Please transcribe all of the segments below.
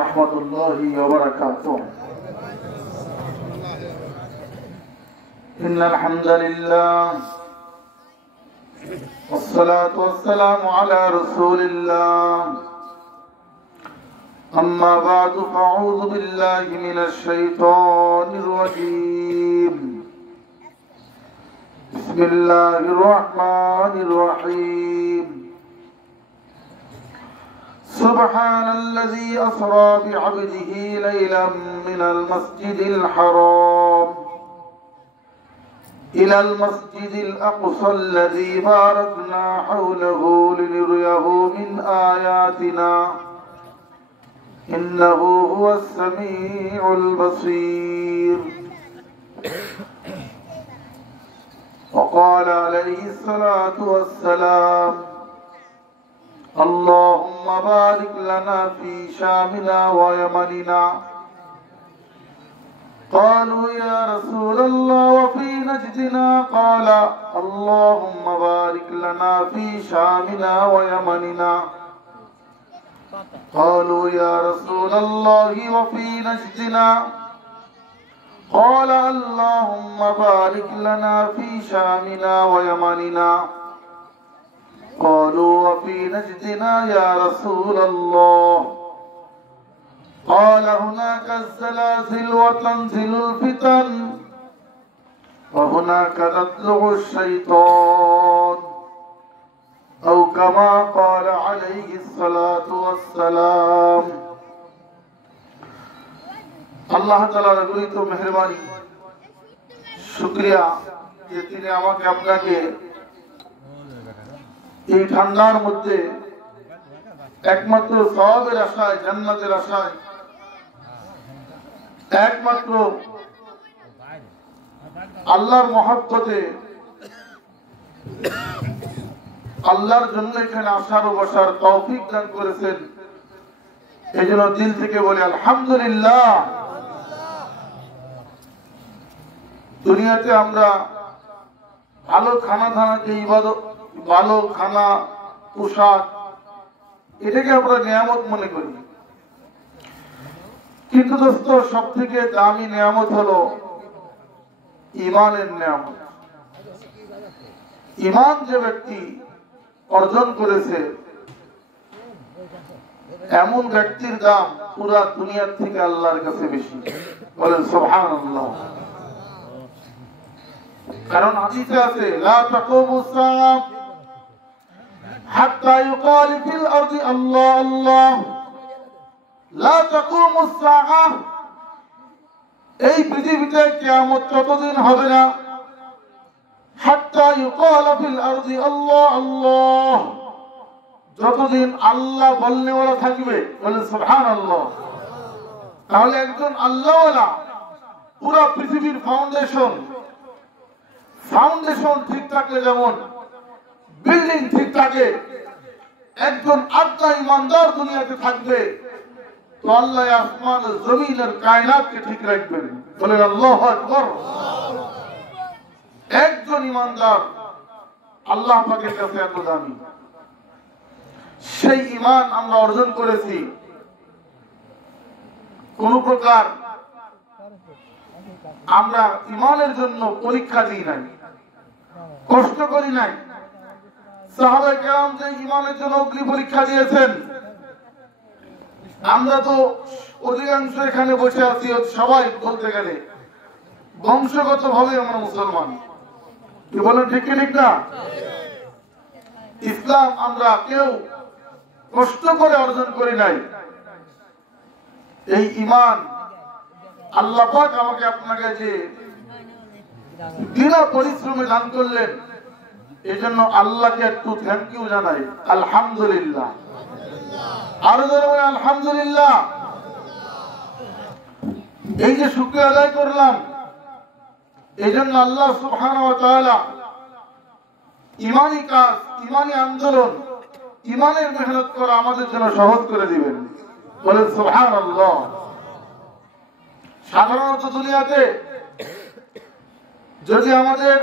ورحمة الله وبركاته. إن الحمد لله والصلاة والسلام على رسول الله. أما بعد فأعوذ بالله من الشيطان الرجيم. بسم الله الرحمن الرحيم. سبحان الذي أسرى بعبده ليلا من المسجد الحرام إلى المسجد الأقصى الذي باركنا حوله لنريه من آياتنا إنه هو السميع البصير. وقال عليه الصلاة والسلام: اللهم بارك لنا في شامنا ويمننا. قالوا يا رسول الله وفي نجدنا؟ قال: اللهم بارك لنا في شامنا ويمننا. قالوا يا رسول الله وفي نجدنا؟ قال: اللهم بارك لنا في شامنا ويمننا. قالوا وفي نجدنا يا رسول الله؟ قال: هناك الزلازل وتنزل الفتن وهناك تطلع الشيطان أو كما قال عليه الصلاة والسلام. আল্লাহ তাআলার অগণিত মেহেরবানি, শুকরিয়া যে তিনি আমাকে আপনাকে এই ঠান্ডার মধ্যে একমাত্র সওয়াবের আশায়, জান্নাতের আশায়, একমাত্র আল্লাহর মহব্বতে, আল্লাহর জন্য এখানে আসার ও বসার তৌফিক দান করেছেন। এই জন্য দিল থেকে বলি আলহামদুলিল্লাহ। দুনিয়াতে আমরা ভালো খানা দানাকে ইবাদত, ভালো খানা, পোশাক, এটাকে আমরা নিয়ামত মনে করি। কিন্তু দোস্ত, সব থেকে দামি নিয়ামত হলো ইমানের নিয়ামত। ইমান যে ব্যক্তি অর্জন করেছে, এমন ব্যক্তির দাম পুরা দুনিয়ার থেকে আল্লাহর কাছে বেশি। বলেন সুবহানাল্লাহ। কারণ হাদিসে আছে, লা তাকুমুস সাআ হাত্তা ইউকাল ফিল আরদি আল্লাহ আল্লাহ। লা তাকুমুস সাআ, এই পৃথিবীতে কিয়ামত ততদিন হবে না, হাত্তা ইউকাল ফিল আরদি আল্লাহ আল্লাহ, যতদিন আল্লাহ বলনেওয়ালা থাকবে। বলেন সুবহানাল্লাহ। তাহলে একজন আল্লাহওয়ালা পুরো পৃথিবীর ফাউন্ডেশন ঠিক থাকলে যেমন বিল্ডিং ঠিক থাকে, একজন আত্মা ইমানদার দুনিয়াতে থাকবে, তো আল্লাহ আসমান জমিনের কায়নাতকে ঠিক রাখবেন। বলেন আল্লাহু আকবার। একজন ইমানদার আল্লাহ পাকের কাছে এত দামি। সেই ঈমান আমরা অর্জন করেছি, কোন প্রকার আমরা ঈমানের জন্য পরীক্ষা দিই নাই, কষ্ট করি নাই। সাহাবায়ে কেরাম যে ঈমানের জন্য অগ্নি পরীক্ষা দিয়েছেন, আমরা তো অধিকাংশ এখানে বসে আছি, সবাই বলতে গেলে বংশগত ভাবে আমরা মুসলমান। কি বলেন, ঠিক কি ঠিক না? ইসলাম আমরা কেউ কষ্ট করে অর্জন করি নাই। এই ঈমান আল্লাহ পাক আমাকে আপনাকে যে বিনা পরিশ্রমে দান করলেন, এই জন্য আল্লাহকে একটু থ্যাংক ইউ জানাই, আলহামদুলিল্লাহ। আরো ধরে আলহামদুলিল্লাহ। এই যে শুকরিয়া আদায় করলাম, এই জন্য আল্লাহ সুবহানাহু ওয়া তাআলা ঈমানি কাজ, ঈমানি আন্দোলন, ঈমানের মেহনত করা আমাদের জন্য সহজ করে দিবেন। বলেন সুবহানাল্লাহ। সাধারণত দুনিয়াতে যদি আমাদের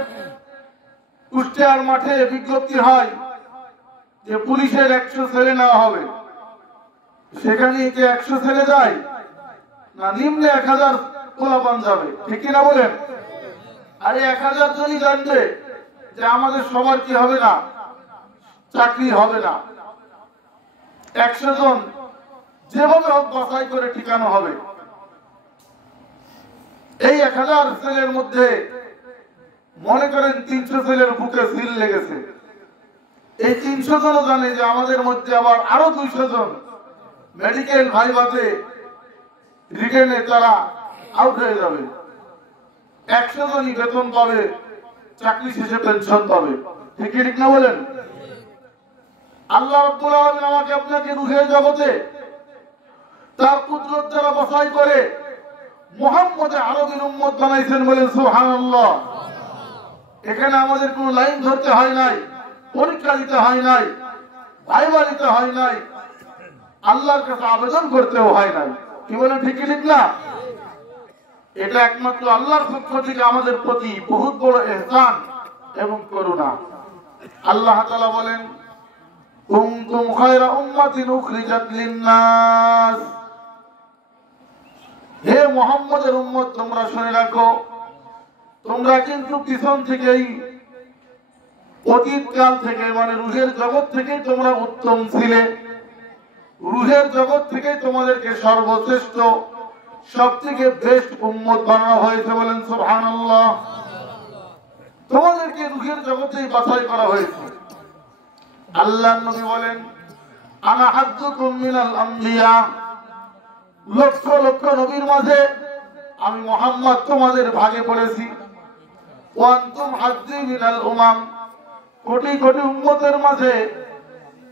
কুষ্টিয়ার মাঠে বিজ্ঞপ্তি হয় যে পুলিশের 100 ছেলে নেওয়া হবে, সেখানে কি 100 ছেলে যায় না নিম্নে 1000 পোলাপান যাবে? ঠিক কিনা বলেন? আরে 1000 জনই জানবে যে আমাদের সবার কি হবে না, চাকরি হবে না। 100 জন যেভাবে হোক বাছাই করে ঠিকানো হবে। এই 1000 ছেলের মধ্যে মনে করেন 300 ছেলের বুকে সিল লেগেছে। এই 300 জনও জানে যে আমাদের মধ্যে আবার আরো 200 জন মেডিকেল ভাইভাতে রিটেনে তারা আউট হয়ে যাবে। 100 জনই বেতন পাবে, চাকরি শেষে পেনশন পাবে। ঠিক না বলেন? আল্লাহ রাব্বুল আলামিন আমাকে আপনাকে রূহের জগতে তার কুদরত দ্বারা বাছাই করে মুহাম্মদ আরবীর উম্মত বানাইছেন, বলেন সুবহানাল্লাহ। এখানে আমাদের কোনো লাইন ধরতে হয় নাই, পরীক্ষা দিতে হয় নাই, ভাইবা দিতে হয় নাই, আল্লাহর কাছে আবেদন করতেও হয় নাই। কি বলেন? ঠিক না? এটা একমাত্র আল্লাহর পক্ষ থেকে আমাদের প্রতি বহুত বড় ইহসান এবং করুণা। আল্লাহ তাআলা বলেন, কুনতুম খায়রা উম্মাতিন উখরিজাত লিন-নাস, হে মুহাম্মদের উম্মত তোমরা শুনে রাখো, তোমরা কিন্তু পিছন থেকেই অতীতকাল থেকে মানে রূহের জগৎ থেকেই তোমরা উত্তম ছিলে। রূহের জগৎ থেকে তোমাদেরকে সর্বশ্রেষ্ঠ সবথেকে বেস্ট উম্মত বানানো হয়েছে, বলেন সুবহানাল্লাহ। তোমাদেরকে রূহের জগতেই বাছাই করা হয়েছে। আল্লাহর নবী বলেন, আনা হাদ্দুকুম মিনাল আম্বিয়া, লক্ষ লক্ষ নবীর মাঝে আমি মুহাম্মদ তোমাদের ভাগে পড়েছি। ওয়া আনতুম হাদ্দি মিনাল উমাম, কোটি কোটি উম্মতের মাঝে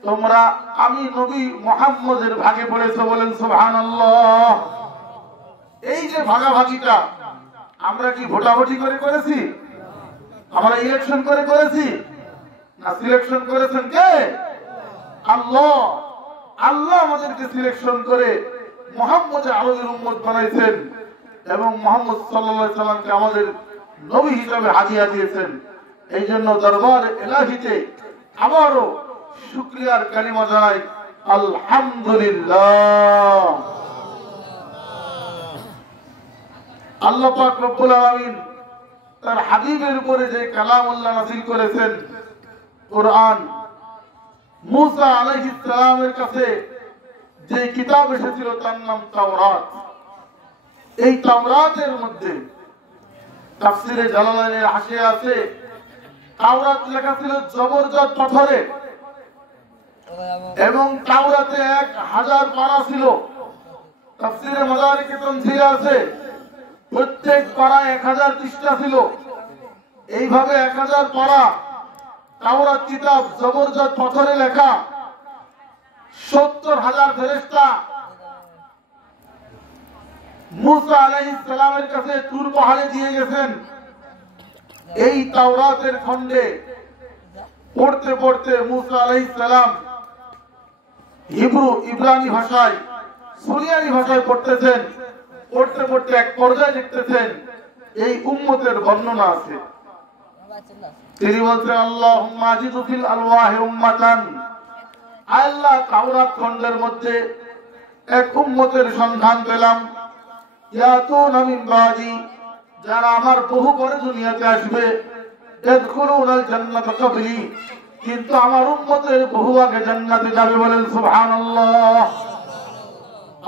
তোমরা আমি নবী মুহাম্মদের ভাগে পড়েছো, বলেন সুবহানাল্লাহ। এই যে ভাগাভাগিটা আমরা কি ভোটাভুটি করে করেছি? আমরা ইলেকশন করে করেছি না সিলেকশন করেছেন কে? আল্লাহ। আল্লাহ আমাদেরকে সিলেকশন করে মুহাম্মদ আরবীর উম্মত বানাইছেন এবং মুহাম্মদ সাল্লাল্লাহু আলাইহি সাল্লামকে আমাদের নবী হিসেবে হাদিয়া দিয়েছেন। এই জন্য দরবার ইলাহিতে আবারও শুকরিয়ার কালিমা জানাই, আলহামদুলিল্লাহ। আল্লাহ পাক রব্বুল আলামিন তার হাবিবের উপরে যে কালামুল্লাহ নাযিল করেছেন কোরআন, মুসা আলাইহিস সালামের কাছে যে কিতাব এসেছিল তার নাম তাওরাত। এই তাওরাতের মধ্যে তাফসীরে জালালাইনের হাসিয়ে আছে, তাওরাত লেখা ছিল জবরদস্ত পাথরে এবং তাওরাতে 1000 পারা ছিল। তাফসীরে মাদারিকে তানজিল আছে, প্রত্যেক পারায় 1000 পৃষ্ঠা ছিল। এইভাবে 1000 পারা তাওরাত কিতাব জবরদস্ত পাথরে লেখা। 70,000 ফেরেশতা মুসা আলাইহিস সালামের কাছে তুর পাহাড়ে দিয়ে গেছেন। এই তাওরাতের খণ্ডে পড়তে পড়তে মুসা আলাইহিস সালাম হিব্রু ইব্রানি ভাষায় সুরিয়ানি ভাষায় পড়তেছেন। পড়তে পড়তে এক পর্যায়ে দেখতেছেন এই উম্মতের বর্ণনা আছে। তিনি বলছেন, আল্লাহুম্মা আজিদু ফিল আলওয়াহি উম্মাতান, আল্লাহ তাওরাত খণ্ডের মধ্যে এক উম্মতের সন্ধান পেলাম, ইয়াতুনা মিন বাদি, যারা আমার বহু পরে দুনিয়াতে আসবে, ইয়াদখুলুনাল জান্নাতা ক্বাবলি, কিন্তু আমার উম্মতের বহু আগে জান্নাতে যাবে, বলেন সুবহানাল্লাহ।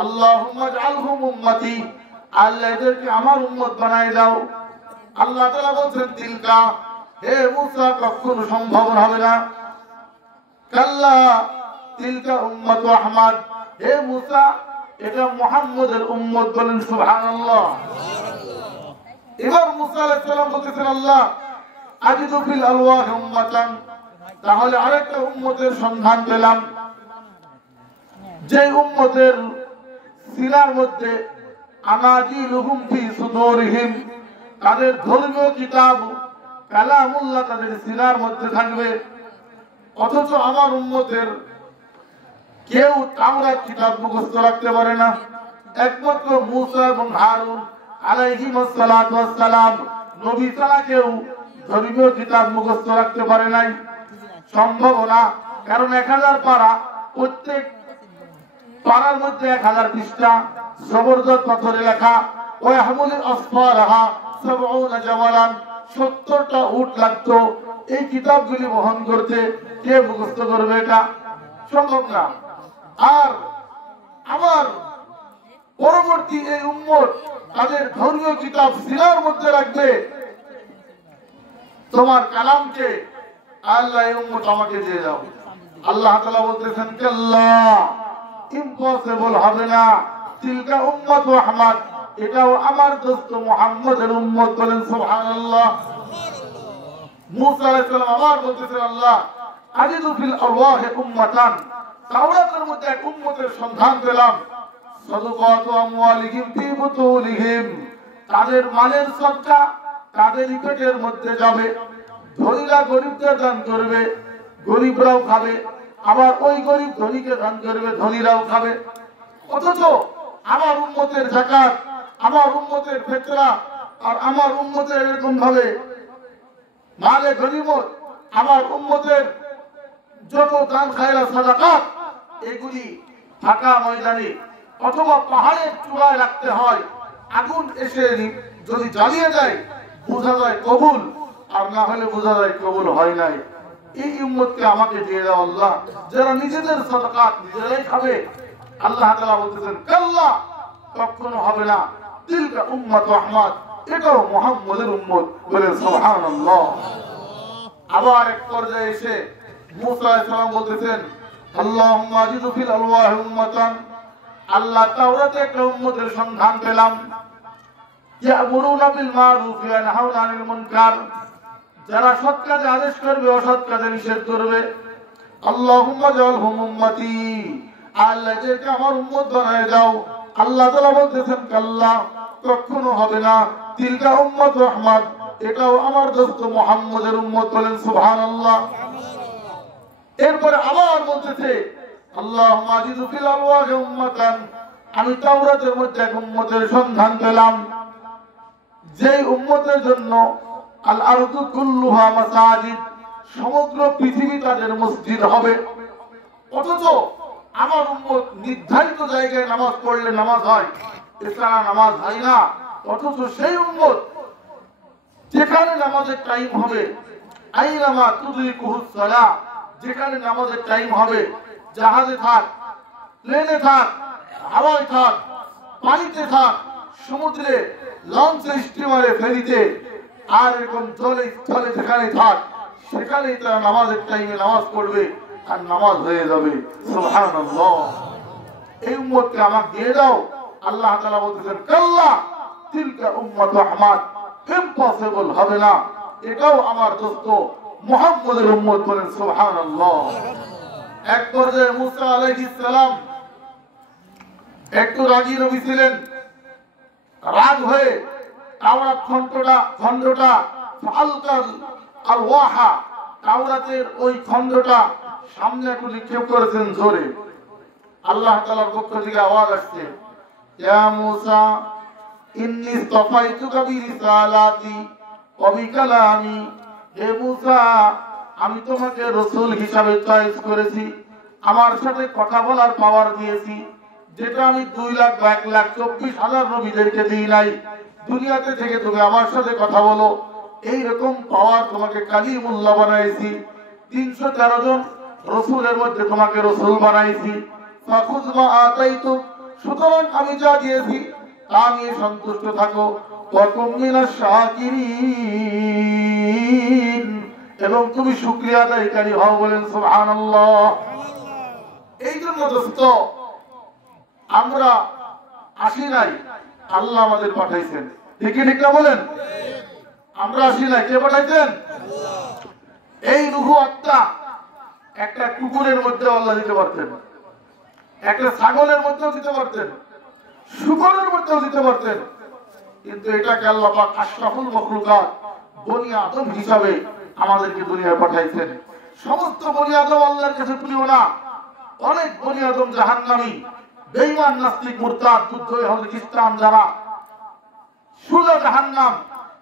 আল্লাহুম্মা আজআলহুম উম্মতি, আল্লাহ এদেরকে আমার উম্মত বানায় দাও। আল্লাহ তাআলা বলেন, তিলকা, হে মুসা কখনো সম্ভব হবে না। কাল্লা তিলকা উম্মতু আহমদ, হে মুসা এটা মুহাম্মদের উম্মত, বলেন সুবহানাল্লাহ। এবার মুসা আলাইহিস সালাম বলতেছেন, আল্লাহ আজিদু ফিল আলওয়াহি উম্মাতান, তাহলে আরেকটা উম্মতের সন্ধান পেলাম, যে উম্মতের সিনার মধ্যে আনাজিলুহুম ফি সুদুরিহিম, তাদের ধর্মীয় কিতাব কালামুল্লাহ তাদের সিনার মধ্যে থাকবে। অথচ আমার উম্মতের কেউ তাওরাত কিতাব মুখস্থ রাখতে পারে না। একমাত্র মুসা এবং হারুন আলাইহিমুস সালাতু ওয়াস সালাম নবী ছাড়া কেউ ধর্মীয় কিতাব মুখস্থ রাখতে পারে নাই। সম্ভব না, কারণ 1000 পারা, প্রত্যেক পাড়ার মধ্যে 1000 পৃষ্ঠা জবরদস্ত পাথরে লেখা ওয়াহমুল আসফারাহা 70 জামালান 70টা উট লাগতো এই কিতাবগুলি বহন করতে। কে মুখস্থ করবে? এটা সম্ভব না। আর আমার পরবর্তী এই উম্মত তাদের ধর্মীয় কিতাব সিনার মধ্যে রাখবে। তোমার কালামকে আল্লাহ এই উম্মত আমাকে দিয়ে দাও। আল্লাহ তাআলা বলতেছেন কাল্লা, ইম্পসিবল হবে না। তিলকা উম্মতু আহমদ, এটাও আমার দোস্ত মুহাম্মদের উম্মত। বলেন সুবহানাল্লাহ। মুসা আলাইহিস সালাম আবার বলতেছেন আল্লাহ আজিদু ফিল আরওয়াহি উম্মাতান, তাওরাতের মধ্যে এক উম্মতের সন্ধান পেলাম। সাদাকাতু আমওয়ালিহিম ফি বুতুলিহিম, তাদের মালের সদকা তাদের পেটের মধ্যে যাবে। ধনীরা গরিবদের দান করবে, গরিবরাও খাবে। আবার ওই গরিব ধনীকে দান করবে, ধনীরাও খাবে। অথচ আমার উম্মতের যাকাত, আমার উম্মতের ফিতরা আর আমার উম্মতের এরকম ভাবে মালে গনিমত, আমার উম্মতের যত দান খায়রা সাদাকাত, এগুলি ফাঁকা ময়দানে অথবা পাহাড়ের চূড়ায় রাখতে হয়। আগুন এসে যদি জ্বালিয়ে দেয় বোঝা যায় কবুল, আর না হলে বোঝা যায় কবুল হয় নাই। এই উম্মতকে আমাকে দিয়ে দাও আল্লাহ, যারা নিজেদের সাদাকাত নিজেরাই খাবে। আল্লাহ তাআলা বলতেছেন কাল্লা, কখনো হবে না। তিলকা উম্মতু আহমদ, এটাও মুহাম্মদের উম্মত। বলে সুবহানাল্লাহ। আবার এক পর্যায়ে এসে মুসা আলাইহিস সালাম বলতেছেন আল্লাহুম্মা আজিদু ফিল আলওয়াহি উম্মাতান, আল্লাহ তাওরাতে একটা উম্মতের সন্ধান পেলাম। ইয়ামুরুনা বিল মারুফ ওয়া ইয়ানহাউনা আনিল মুনকার, যারা সৎ কাজে আদেশ করবে অসৎ কাজে নিষেধ করবে। আল্লাহুম্মা জাআলহুম উম্মতি, আল্লাহ এদেরকে আমার উম্মত বানায় দাও। আল্লাহ তাআলা বলতেছেন কাল্লা, কখনো হবে না। তিলকা উম্মতু আহমদ, এটাও আমার দোস্ত মুহাম্মদের উম্মত। বলেন সুবহানাল্লাহ। এরপরে আবার বলতেছে আল্লাহুম্মা আজিদু ফিল আলওয়াহি উম্মাতান, আমি তাওরাতের মধ্যে এক উম্মতের সন্ধান পেলাম, যেই উম্মতের জন্য আল আরদু কুল্লুহা মাসাজিদ, সমগ্র পৃথিবী তাদের মসজিদ হবে। অথচ আমার উম্মত নির্ধারিত জায়গায় নামাজ পড়লে নামাজ হয়, এছাড়া নামাজ হয় না। অথচ সেই উম্মত যেখানে নামাজের টাইম হবে, আইনামা তুদরিকুহুস সালাহ, যেখানে নামাজের টাইম হবে, জাহাজে থাক, প্লেনে থাক, হাওয়ায় থাক, পানিতে থাক, সমুদ্রে, লঞ্চে, স্টিমারে, ফেরিতে, আর এরকম জলে স্থলে যেখানে থাক, সেখানেই তারা নামাজের টাইমে নামাজ পড়বে আর নামাজ হয়ে যাবে। সুবহানাল্লাহ। এই উম্মতকে আমাকে দিয়ে দাও। আল্লাহ তাআলা বলতেছেন কাল্লা, তিলকা উম্মতু আহমদ, ইম্পসিবল হবে না। এটাও আমার দোস্ত মুহাম্মদের উম্মত। বলেন সুবহানাল্লাহ। এক পর্যায়ে মুসা আলাইহিস সালাম একটু রাগী রবি ছিলেন, রাগ হয়ে তাওরাত খণ্ডটা ফালকাল আলওয়াহা, তাওরাতের ওই খণ্ডটা সামনে একটু নিক্ষেপ করেছেন জোরে। আল্লাহ তাআলার পক্ষ থেকে আওয়াজ আসছে ইয়া মুসা ইন্নী ইসতাফাইতুকা বিরিসালাতি ওয়া বিকালামি, হে মুসা আমি তোমাকে রাসূল হিসাবে চয়েস করেছি, আমার সাথে কথা বলার পাওয়ার দিয়েছি, যেটা আমি 2,01,24,000 নবীদেরকে দিই নাই। দুনিয়াতে থেকে তুমি আমার সাথে কথা বলো, এই রকম পাওয়ার তোমাকে কালিমুল্লাহ বানাইছি। 313 জন রাসূলের মধ্যে তোমাকে রাসূল বানাইছি। ফাখুয মা আতাইতুক, সুতরাং আমি যা দিয়েছি তা নিয়ে সন্তুষ্ট থাকো। ওয়া কুম মিনাশ শাকিরিন, এবং তুমি শুকরিয়া আদায়কারী হও। বলেন সুবহানাল্লাহ। এই জন্য দোস্ত আমরা আসি নাই, আল্লাহ আমাদের পাঠাইছেন। ঠিক না বলেন? আমরা আসি নাই, কে পাঠাইছেন? এই রূহ আত্মা একটা কুকুরের মধ্যে আল্লাহ দিতে পারতেন, একটা ছাগলের মধ্যেও দিতে পারতেন, শুকরের মধ্যেও দিতে পারতেন, কিন্তু এটাকে আল্লাহ পাক আশরাফুল মাখলুকাত বনি আদম হিসাবে আমাদেরকে দুনিয়ায় পাঠাইছেন। সমস্ত বনি আদম আল্লাহর কাছে প্রিয় না। অনেক বনি আদম জাহান্নামী, বেঈমান, নাস্তিক, মুরতাদ, যুদ্ধ ইহুদি খ্রিস্টান, যারা সোজা জাহান্নাম,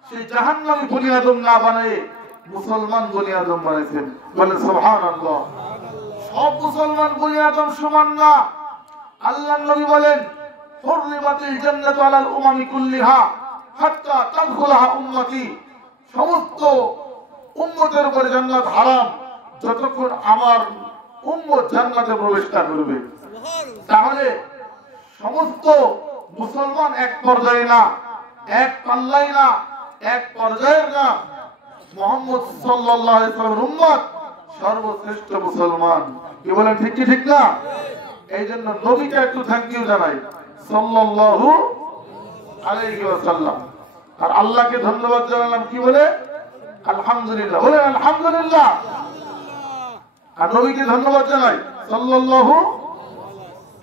সেই জাহান্নামী বনি আদম না বানিয়ে মুসলমান বনি আদম বানাইছেন। বলে সুবহানাল্লাহ। সব মুসলমান বনি আদম সমান না। আল্লাহর নবী বলেন হুররিমাতিল জান্নাতু আলাল উমামি কুল্লিহা হাত্তা তাদখুলাহা উম্মতি, সমস্ত উম্মতের উপরে জান্নাত হারাম যতক্ষণ আমার উম্মত জান্নাতে প্রবেশ না করবে। তাহলে সমস্ত মুসলমান এক পর্যায়ে না, এক পাল্লাই না, এক পর্যায়ের না, মুহাম্মদ সাল্লাল্লাহু আলাইহি ওয়াসাল্লামের উম্মত সর্বশ্রেষ্ঠ মুসলমান। কি বলেন ঠিক কি ঠিক না? এই জন্য নবীকে একটু থ্যাংক ইউ জানাই সাল্লাল্লাহু আলাইহি ওয়াসাল্লাম। আর আল্লাহকে ধন্যবাদ জানালাম কি বলে? আলহামদুলিল্লাহ। বলেন আলহামদুলিল্লাহ। আর নবীকে ধন্যবাদ জানাই সাল্লাল্লাহু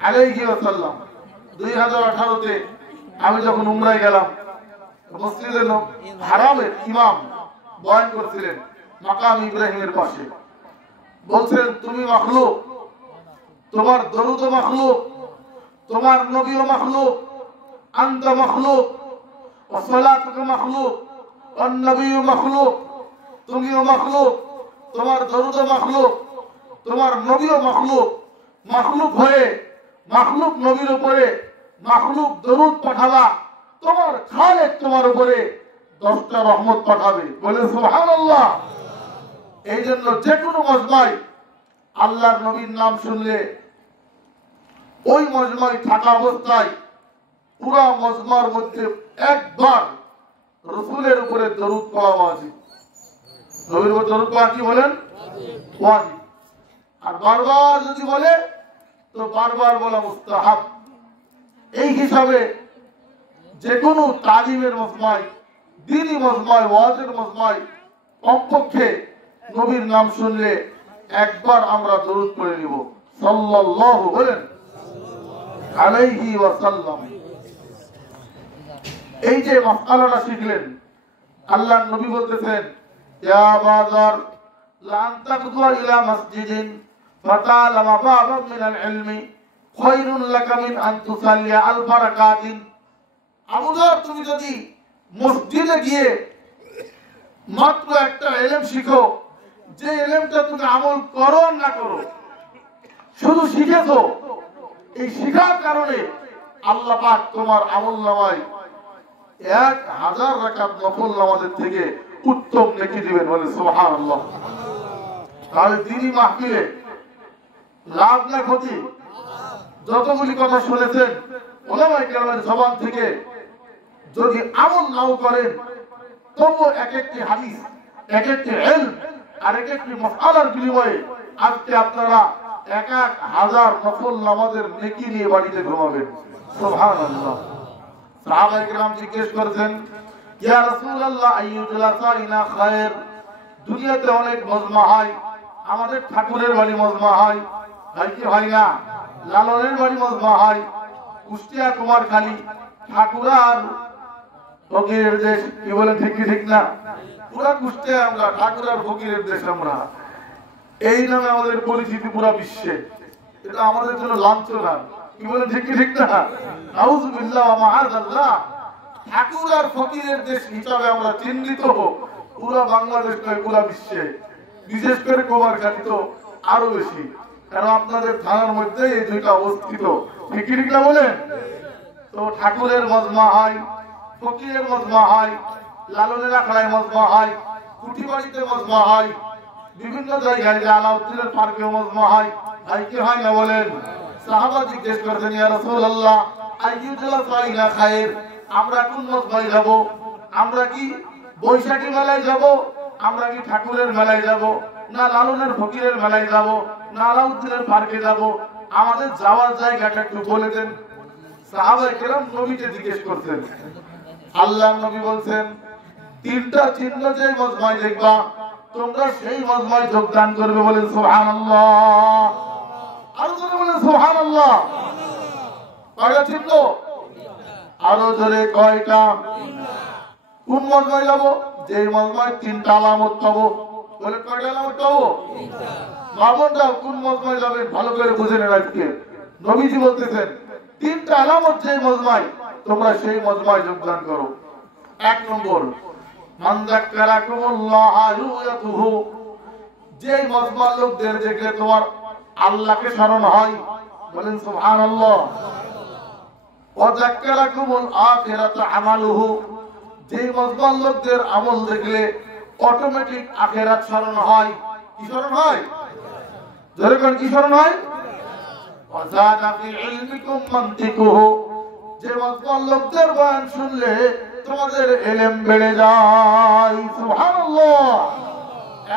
আলাইহি ওয়াসাল্লাম। 2018 আমি যখন উমরায় গেলাম, মসজিদে হারামের ইমাম বয়ান করছিলেন মাকাম ইব্রাহিমের পাশে। বলছেন তুমি মাখলুক, তোমার দরুদ মাখলুক, তোমার নবীও মাখলুক, আনতা মাখলুক ওয়া সালাতুকা মাখলুক ওয়ান নবিয়্যু মাখলুক, তুমিও মাখলুক, তোমার দরুদ মাখলুক, তোমার নবীও মাখলুক। মাখলুক হয়ে মাখলুক নবীর উপরে মাখলুক দরুদ পাঠাবা, তোমার খালেক তোমার উপরে 10টা রহমত পাঠাবে। বলে সুবহানাল্লাহ। এই জন্য যে কোনো মজমায় আল্লাহর নবীর নাম শুনলে ওই মজমায় থাকা অবস্থায় পুরা মজমার মধ্যে একবার রাসূলের উপরে দরুদ পড়া ওয়াজিব। নবীর উপর দরুদ পড়া কি বলেন? ওয়াজিব। আর বারবার যদি বলে তো বারবার বলা মুস্তাহাব। এই হিসাবে যে কোনো তালিমের মজমায়, দ্বীনি মজমায়, ওয়াজের মজমায় কমপক্ষে নবীর নাম শুনলে একবার আমরা দরুদ পড়ে নিব সাল্লাল্লাহু আলাইহি ওয়াসাল্লাম। এই যে মাসআলাটা শিখলেন, আল্লাহর নবী বলতেছেন ইয়া বাজার লান তাকদুয়া ইলা মসজিদিন ফাতালামা বাবাম মিনাল ইলমি খায়রুন লাকা মিন আন তুসাল্লিয়া আল বারাকাতিন। আমুদার তুমি যদি মসজিদে গিয়ে মাত্র একটা ইলম শিখো, যে ইলমটা তুমি আমল করো না করো, শুধু শিখেছো, এই শিখার কারণে আল্লাহ পাক তোমার আমলনামায় 1000 রাকাত নফল নামাজের থেকে উত্তম নেকি দিবেন। বলে সুবহানাল্লাহ। তাহলে দ্বীনি মাহফিলে লাভ না ক্ষতি? যতগুলি কথা শুনেছেন উলামায়ে কেরামের জবান থেকে যদি আমল নাও করেন তবু এক একটি হাদিস, এক একটি ইলম আর এক একটি মাসআলার বিনিময়ে আজকে আপনারা 1000 নফল নামাজের নেকি নিয়ে বাড়িতে ঘুমাবেন। সুবহানাল্লাহ। সাহাবায়ে কেরাম জিজ্ঞেস করেছেন ইয়া রাসূলুল্লাহ আইয়ু জুলাসাইনা খায়র। দুনিয়াতে অনেক মজমা হয়, আমাদের ঠাকুরের বাড়ি মজমা হয়, হয় কি হয় না? লালনের বাড়ি মজমা হয়, কুষ্টিয়া কুমারখালী, ঠাকুরার ফকিরের দেশ। কি বলেন ঠিক কি ঠিক না? পুরা কুষ্টিয়া আমরা ঠাকুরার ফকিরের দেশ। আমরা এই নামে আমাদের পরিচিতি পুরা বিশ্বে। এটা আমাদের জন্য লাঞ্ছনা। কি বলেন ঠিক কি ঠিক না? নাউযুবিল্লাহ ওয়া মাআযাল্লাহ। ঠাকুর আর ফকিরের দেশ হিসাবে আমরা চিহ্নিত পুরা বাংলাদেশ নয়, পুরা বিশ্বে। বিশেষ করে কুমারখালী তো আরো বেশি, কারণ আপনাদের থানার মধ্যে এই দুইটা অবস্থিত। ঠিক কি ঠিক না বলেন? তো ঠাকুরের মজমা হয়, ফকিরের মজমা হয়, লালনের আখড়ায় মজমা হয়, কুঠিবাড়িতে মজমা হয়, বিভিন্ন জায়গায় আলাউদ্দিনের পার্কে মজমা হয়। হয় কি হয় না বলেন? সাহাবা জিজ্ঞেস করেছেন ইয়া রাসূলুল্লাহ আইয়ু জুলাসাইনা খায়র। আমরা কোন মজমায় যাব? আমরা কি বৈশাখী মেলায় যাব, আমরা কি ঠাকুরের মেলায় যাব, না লালনের ফকিরের মেলায় যাব, না আলাউদ্দিনের পার্কে যাব? আমাদের যাওয়ার জায়গাটা একটু বলে দেন। সাহাবায়ে কেরাম নবীকে জিজ্ঞেস করতেন। আল্লাহর নবী বলছেন 3টা চিহ্ন যে মজমায় দেখবা তোমরা সেই মজমায় যোগদান করবে। বলেন সুবহানাল্লাহ। আরো জোরে বলেন সুবহানাল্লাহ। কয়টা চিহ্ন? আরো জোরে কয়টা? কোন মজমায় যাব? যে মজমায় 3টা আলামত পাবো। বলে কয়টা আলামত পাবো? 3টা। মামুনরা কোন মজমায় যাবেন ভালো করে বুঝে নেন। আজকে নবীজি বলতেছেন 3টা আলামত যে মজমায় তোমরা সেই মজমায় যোগদান করো। 1 নম্বর মান যাক্কারাকুমুল্লাহ ইউয়াতুহু। যে মজমার লোকদের দেখলে তোমার আল্লাহকে স্মরণ হয়, বলেন সুবহানাল্লাহ। ওয়া যাক্কারাকুমুল আখিরাতা আমালুহু, যে মুসলমান লোকদের আমল দেখলে অটোমেটিক আখিরাত স্মরণ হয়। কি স্মরণ হয়? জোরে কোন কি স্মরণ হয়? ওয়া যাদা ফি ইলমিকুম মানতিকুহু, যে মুসলমান লোকদের বয়ান শুনলে তোমাদের ইলম বেড়ে যায়। সুবহানাল্লাহ।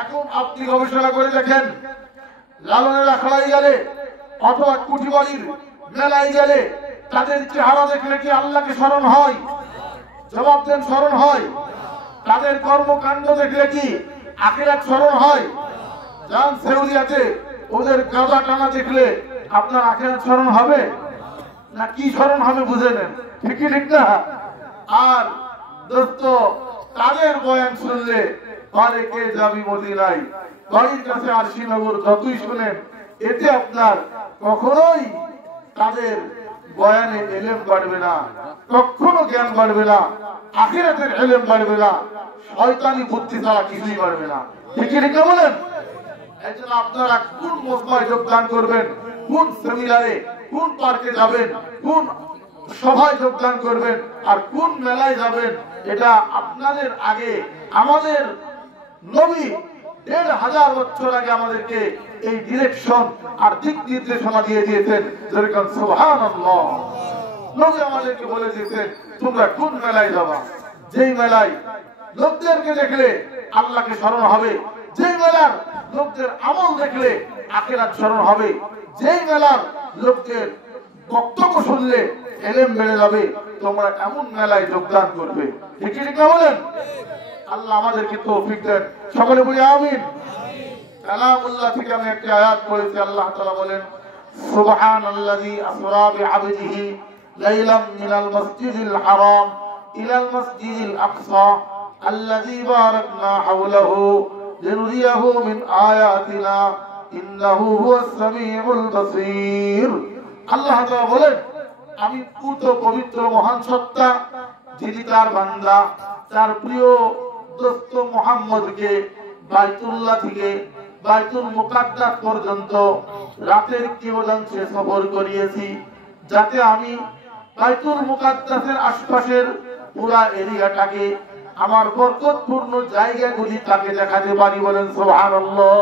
এখন আপনি গবেষণা করে দেখেন, লালনের আখড়ায় গেলে অথবা কুটিবাড়ির মেলায় গেলে তাদের চেহারা দেখলে কি আল্লাহকে স্মরণ হয়? জবাব দেন, স্মরণ হয়। তাদের কর্মকাণ্ড দেখলে কি আখিরাত স্মরণ হয়? যান সৌদিয়াতে, ওদের গাদা টানা দেখলে আপনার আখিরাত স্মরণ হবে না কি স্মরণ হবে? বুঝে নেন, ঠিকই ঠিক না? আর দোস্ত, তাদের বয়ান শুনলে পারে কে যাবি মদিনায়, বাড়ির কাছে আরশিনগর যতই শুনেন, এতে আপনার কখনোই তাদের বয়ানে ইলম বাড়বে না, কখনো জ্ঞান বাড়বে না, আখিরাতের ইলম বাড়বে না, শয়তানি বুদ্ধি ছাড়া কিছুই বাড়বে না। ঠিকই ঠিক না বলেন? এইজন্য আপনারা কোন মজমায় যোগদান করবেন, কোন সেমিনারে, কোন পার্কে যাবেন, কোন সভায় যোগদান করবেন, আর কোন মেলায় যাবেন, এটা আপনাদের আগে আমাদের নবী ১,৫০০ বছর আগে আমাদেরকে এই ডিরেকশন আর দিক নির্দেশনা দিয়ে দিয়েছেন। যেরকম সুবহানাল্লাহ, নবী আমাদেরকে বলে দিয়েছেন তোমরা কোন মেলায় যাবা, যেই মেলায় লোকদেরকে দেখলে আল্লাহকে স্মরণ হবে, যেই মেলার লোকদের আমল দেখলে আখিরাত স্মরণ হবে, যেই মেলার লোকদের বক্তব্য শুনলে ইলম বেড়ে যাবে, তোমরা এমন মেলায় যোগদান করবে। ঠিক ঠিক না বলেন? আল্লাহ আমাদেরকে তৌফিক দেন। সকলে বলি আমিন। কালামুল্লাহ থেকে আমি একটা আয়াত পড়েছি। আল্লাহ তাআলা বলেন, সুবহানাল্লাযী আসরা বিআবদিহি লাইলাম মিনাল মাসজিদিল হারাম ইলাল মাসজিদিল আকসা আল্লাযী বারাকনা হাওলাহু লিনুরিয়াহু মিন আয়াতিনা ইন্নাহু হুয়াস সামিউল বাসীর। আল্লাহ তাআলা বলেন, আমি পূত পবিত্র মহান সত্তা, যিনি তার বান্দা, তার প্রিয় দোস্ত মুহাম্মদকে বাইতুল্লাহ থেকে বাইতুল মুকাদ্দাস পর্যন্ত রাতের কিয়দাংশে সফর করিয়েছি, যাতে আমি বাইতুল মুকাদ্দাসের আশপাশের পুরা এরিয়াটাকে, আমার বরকতপূর্ণ জায়গাগুলি তাকে দেখাতে পারি। বলেন সুবহানাল্লাহ।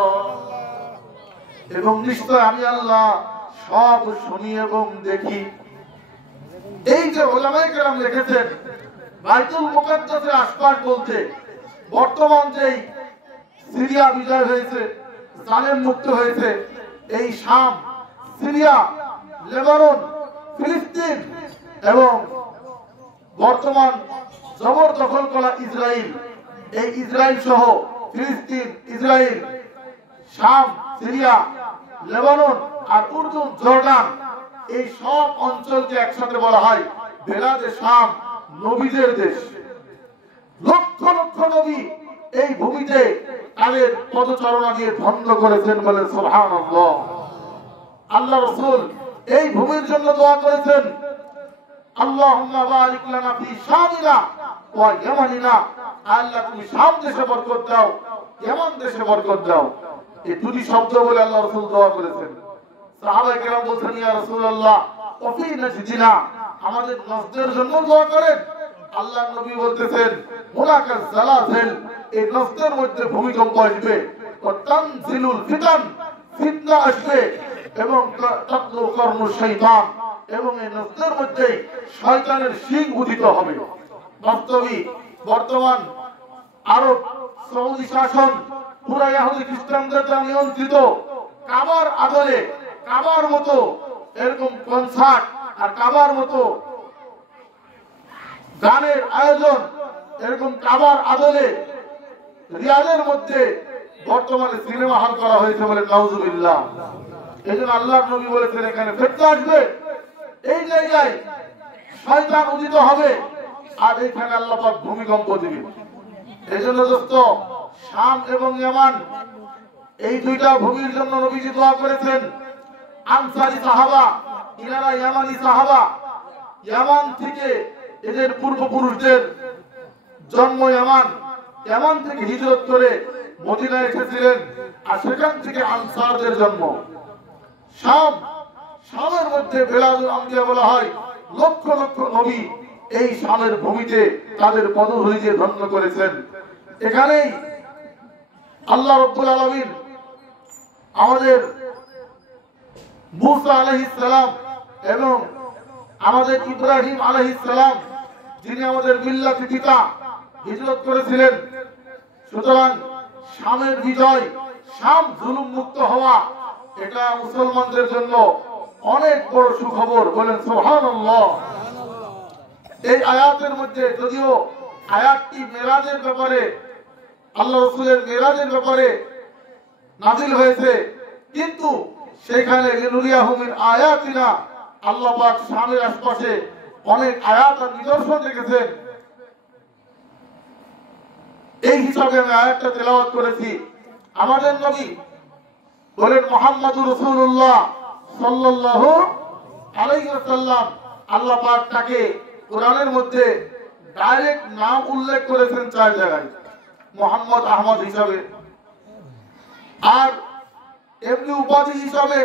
এবং নিশ্চয় আমি আল্লাহ সব শুনি এবং দেখি। এই যে উলামায়ে কেরাম লিখেছেন, বাইতুল মুকাদ্দাসের আশপাশ বলতে বর্তমান যেই সিরিয়া বিজয় হয়েছে, জালেম মুক্ত হয়েছে, এই শাম, সিরিয়া, লেবানন, ফিলিস্তিন এবং বর্তমান জবরদখল করা ইসরায়েল, এই ইসরায়েল সহ ফিলিস্তিন, ইসরায়েল, শাম, সিরিয়া, লেবানন আর উর্দু, জর্ডান, এই সব অঞ্চলকে একসাথে বলা হয় বেলাদে শাম, নবীদের দেশ। লক্ষ লক্ষ নবী এই ভূমিতে তাদের পদচারণা দিয়ে ধন্য করেছেন। বলে সুবহানাল্লাহ। আল্লাহ রাসূল এই ভূমির জন্য দোয়া করেছেন, আল্লাহুম্মা বারিক লানা ফি শামিনা ওয়া ইয়ামানিনা। আল্লাহ তুমি শাম দেশে বরকত দাও, ইয়ামান দেশে বরকত দাও। এই দুটি শব্দ বলে আল্লাহ রাসূল দোয়া করেছেন। সাহাবায়ে কেরাম বলছেন, ইয়া রাসূলুল্লাহ ওয়া ফি নাজদিনা, আমাদের নজদের জন্য দোয়া করেন। আল্লাহ নবী বলতেছেন, হুনাকা জালাজিল, এই নজদের মধ্যে ভূমিকম্প আসবে, ও তানজিলুল ফিতান, ফিতনা আসবে, এবং তাতলু কর্মু শয়তান, এবং এই নজদের মধ্যে শয়তানের শিং উদিত হবে। বাস্তবিক বর্তমান আরব সৌদি শাসন পুরা ইহুদি খ্রিস্টানদের দ্বারা নিয়ন্ত্রিত, কাবার আদলে, কাবার মতো এরকম কনসার্ট আর কাবার মতো গানের আয়োজন, এরকম কাবার আদলে রিয়াদের মধ্যে বর্তমানে সিনেমা হল করা হয়েছে। বলে নাউজুবিল্লাহ। এই জন্য আল্লাহর নবী বলেছেন, এখানে ফিতনা আসবে, এই জায়গায় শয়তান উদিত হবে, আর এখানে আল্লাহ পাক ভূমিকম্প দিবে। এই জন্য দোস্ত, শাম এবং ইয়ামান, এই দুইটা ভূমির জন্য নবীজি দোয়া করেছেন। আনসারী সাহাবা, ইনারা ইয়ামানি সাহাবা, ইয়ামান থেকে এদের পূর্বপুরুষদের জন্ম ইয়ামান, ইয়ামান থেকে হিজরত করে মদিনায় এসেছিলেন, আর সেখান থেকে আনসারদের জন্ম। শাম, শামের মধ্যে বেলাদুল আম্বিয়া বলা হয়। লক্ষ লক্ষ নবী এই শামের ভূমিতে তাদের পদধূলি দিয়ে ধন্য করেছেন। এখানেই আল্লাহ রাব্বুল আলামিন আমাদের মুসা আলাইহিস সালাম এবং আমাদের ইব্রাহিম আলাইহিস সালাম, যিনি আমাদের মিল্লাতি পিতা, হিজরত করেছিলেন। সুতরাং শামের বিজয়, শাম জুলুম মুক্ত হওয়া, এটা মুসলমানদের জন্য অনেক বড় সুখবর। বলেন সুবহানাল্লাহ। এই আয়াতের মধ্যে যদিও আয়াতটি মেরাজের ব্যাপারে, আল্লাহ রাসূলের মেরাজের ব্যাপারে নাযিল হয়েছে, কিন্তু সেখানে লিনুরিয়াহু মিন আয়াতিনা, আল্লাহ পাক শামের আশপাশে অনেক আয়াত আর নিদর্শন রেখেছেন। এই হিসাবে আমি আয়াতটা তেলাওয়াত করেছি। আমাদের নবী বলেন মুহাম্মাদুর রাসূলুল্লাহ সাল্লাল্লাহু আলাইহি ওয়াসাল্লাম, আল্লাহ পাক তাকে কোরআনের মধ্যে ডাইরেক্ট নাম উল্লেখ করেছেন 4 জায়গায়, মুহাম্মদ আহমদ হিসাবে, আর এমনি উপাধি হিসাবে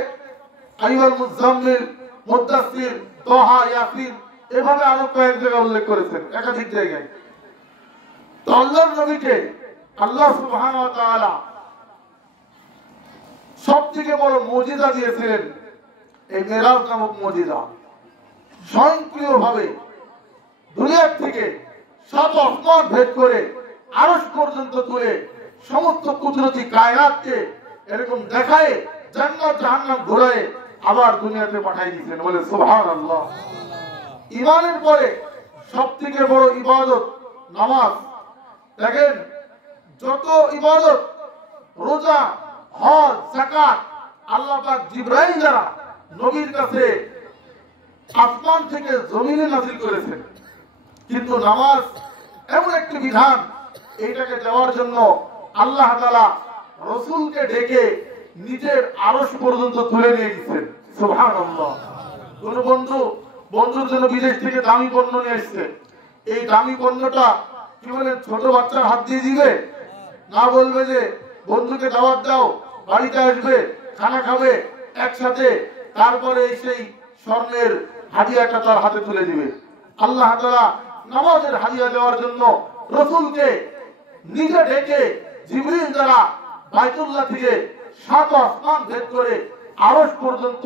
আইয়ুল মুজাম্মিল, মুদ্দাসসির, তোহা, ইয়াসিন, এভাবে আরো কয়েক জায়গায় উল্লেখ করেছেন, একাধিক জায়গায়। তো আল্লাহর নবীকে আল্লাহ সুবহানাহু ওয়া তাআলা সবথেকে বড় মুজিজা দিয়েছিলেন এই মেরাজ নামক মুজিজা। স্বয়ংক্রিয়ভাবে দুনিয়ার থেকে 7 আসমান ভেদ করে আরশ পর্যন্ত তুলে সমস্ত কুদরতি কায়নাতকে এরকম দেখায়, জান্নাত জাহান্নাম ঘোরায় আবার দুনিয়াতে পাঠিয়ে দিয়েছেন। বলে সুবহানাল্লাহ। ঈমানের পরে সবথেকে বড় ইবাদত নামাজ। দেখেন, যত ইবাদত, রোজা, হজ, যাকাত, আল্লাহ পাক জিবরাইল দ্বারা নবীর কাছে আসমান থেকে জমিনে নাযিল করেছেন, কিন্তু নামাজ এমন একটি বিধান, এইটাকে দেওয়ার জন্য আল্লাহ তাআলা রাসূলকে ডেকে নিজের আরশ পর্যন্ত তুলে নিয়ে গেছেন। সুবহানাল্লাহ। কোন বন্ধুর জন্য বিদেশ থেকে দামি পণ্য নিয়ে এসেছে, এই দামি পণ্যটা কি বলে ছোট বাচ্চার হাত দিয়ে দিবে না, বলবে যে বন্ধুকে দাওয়াত দাও, বাড়িতে আসবে, খানা খাবে একসাথে, তারপরে সেই স্বর্ণের হাদিয়াটা তার হাতে তুলে দিবে। আল্লাহ তাআলা নামাজের হাদিয়া দেওয়ার জন্য রাসূলকে নিজে ডেকে জিবরিল দ্বারা বাইতুল্লাহ থেকে 7 আসমান ভেদ করে আরশ পর্যন্ত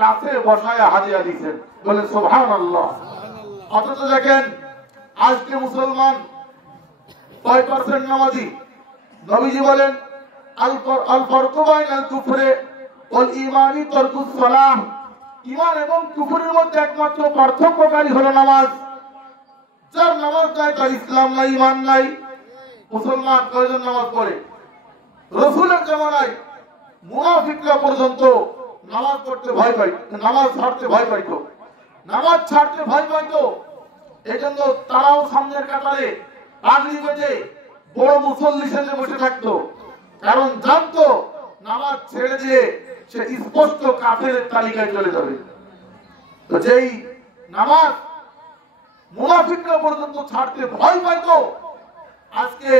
কাছে বসায়া হাদিয়া দিয়েছেন। বলে সুবহানাল্লাহ। অথচ দেখেন আজকে মুসলমান কয় পার্সেন্ট নামাজি? নবীজি বলেন আল ফারকু বাইনাল কুফরি ওয়াল ঈমানি তারকুস সালাহ। ঈমান এবং কুফরের মধ্যে একমাত্র পার্থক্যকারী হলো নামাজ। যার নামাজ নাই তার ইসলাম নাই, ঈমান নাই। মুসলমান কয়জন নামাজ পড়ে? রাসূলের জামানায় মুনাফিকরা পর্যন্ত নামাজ পড়তে ভয় পাইত, নামাজ ছাড়তে ভয় পাইত, নামাজ ছাড়তে ভয় পাইত। এজন্য তারাও সামনের কাতারে পাগড়ি বেঁধে বড় মুসল্লি সেজে বসে থাকতো, কারণ জানতো নামাজ ছেড়ে দিয়ে সে স্পষ্ট কাফেরের তালিকায় চলে যাবে। তো যেই নামাজ মুনাফিকরা পর্যন্ত ছাড়তে ভয় পাইতো, আজকে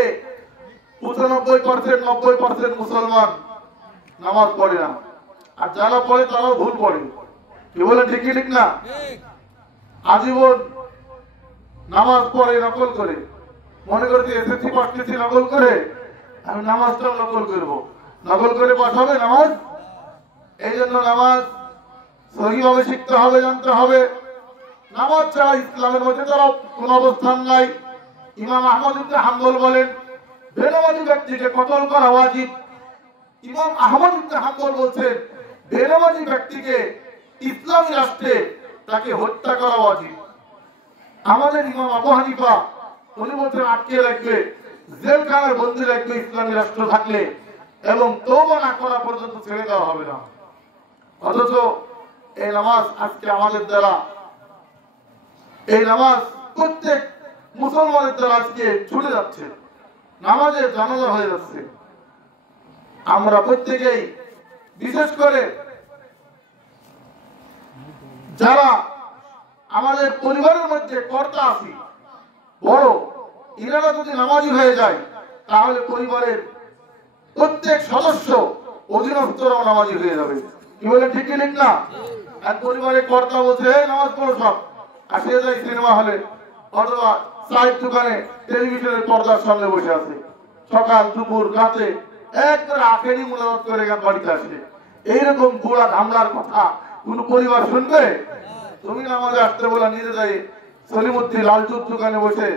95% 90% মুসলমান নামাজ পড়ে না, আর যারা পড়ে তারাও ভুল পড়ে। কি বলেন, ঠিক কি ঠিক না? আজীবন নামাজ পড়ে নকল করে, মনে করছে এসএসসি পাস নকল করে আমি নামাজটাও নকল করবো, নকল করে পাস হবে নামাজ। এই জন্য নামাজ সহিভাবে শিখতে হবে, জানতে হবে। নামাজ ছাড়া ইসলামের মধ্যে তার কোন অবস্থান নাই। ইমাম আহমদ ইবনে হাম্বল বলেন বেনামাজি ব্যক্তিকে কতল করা ওয়াজিব। ইমাম আহমদ ইবনে হাম্বল বলছেন বেনামাজি ব্যক্তিকে ইসলামী রাষ্ট্রে তাকে হত্যা করা ওয়াজিব। আমাদের ইমাম আবু হানিফা উনি বলছেন আটকে রাখবে, জেলখানায় বন্দী রাখবে ইসলামী রাষ্ট্র থাকলে, এবং তওবা না করা পর্যন্ত ছেড়ে দেওয়া হবে না। অথচ এই নামাজ আজকে আমাদের দ্বারা, এই নামাজ প্রত্যেক মুসলমানের দ্বারা আজকে ছুটে যাচ্ছে, নামাজের জানাজা হয়ে যাচ্ছে। আমরা প্রত্যেকেই, বিশেষ করে যারা আমাদের পরিবারের মধ্যে কর্তা আছি বড়, এনারা যদি নামাজি হয়ে যায় তাহলে পরিবারের প্রত্যেক সদস্য অধীনস্থরাও নামাজি হয়ে যাবে। কি বলেন, ঠিক কি ঠিক না? এক পরিবারে কর্তা বলছে এই নামাজ পড়ো সব, আসিয়ে যায় সিনেমা হলে অথবা চায়ের দোকানে টেলিভিশনের পর্দার সামনে বসে আছে, সকাল দুপুর রাতে একবারে আখেরি মুলাকাত করে বাড়িতে আসে। এইরকম বুড়া ধামলার কথা কোন পরিবার শুনবে? তুমি নামাজে আসতে বলা নিজে যাই সলিমুদ্দিন লালচুর দোকানে বসে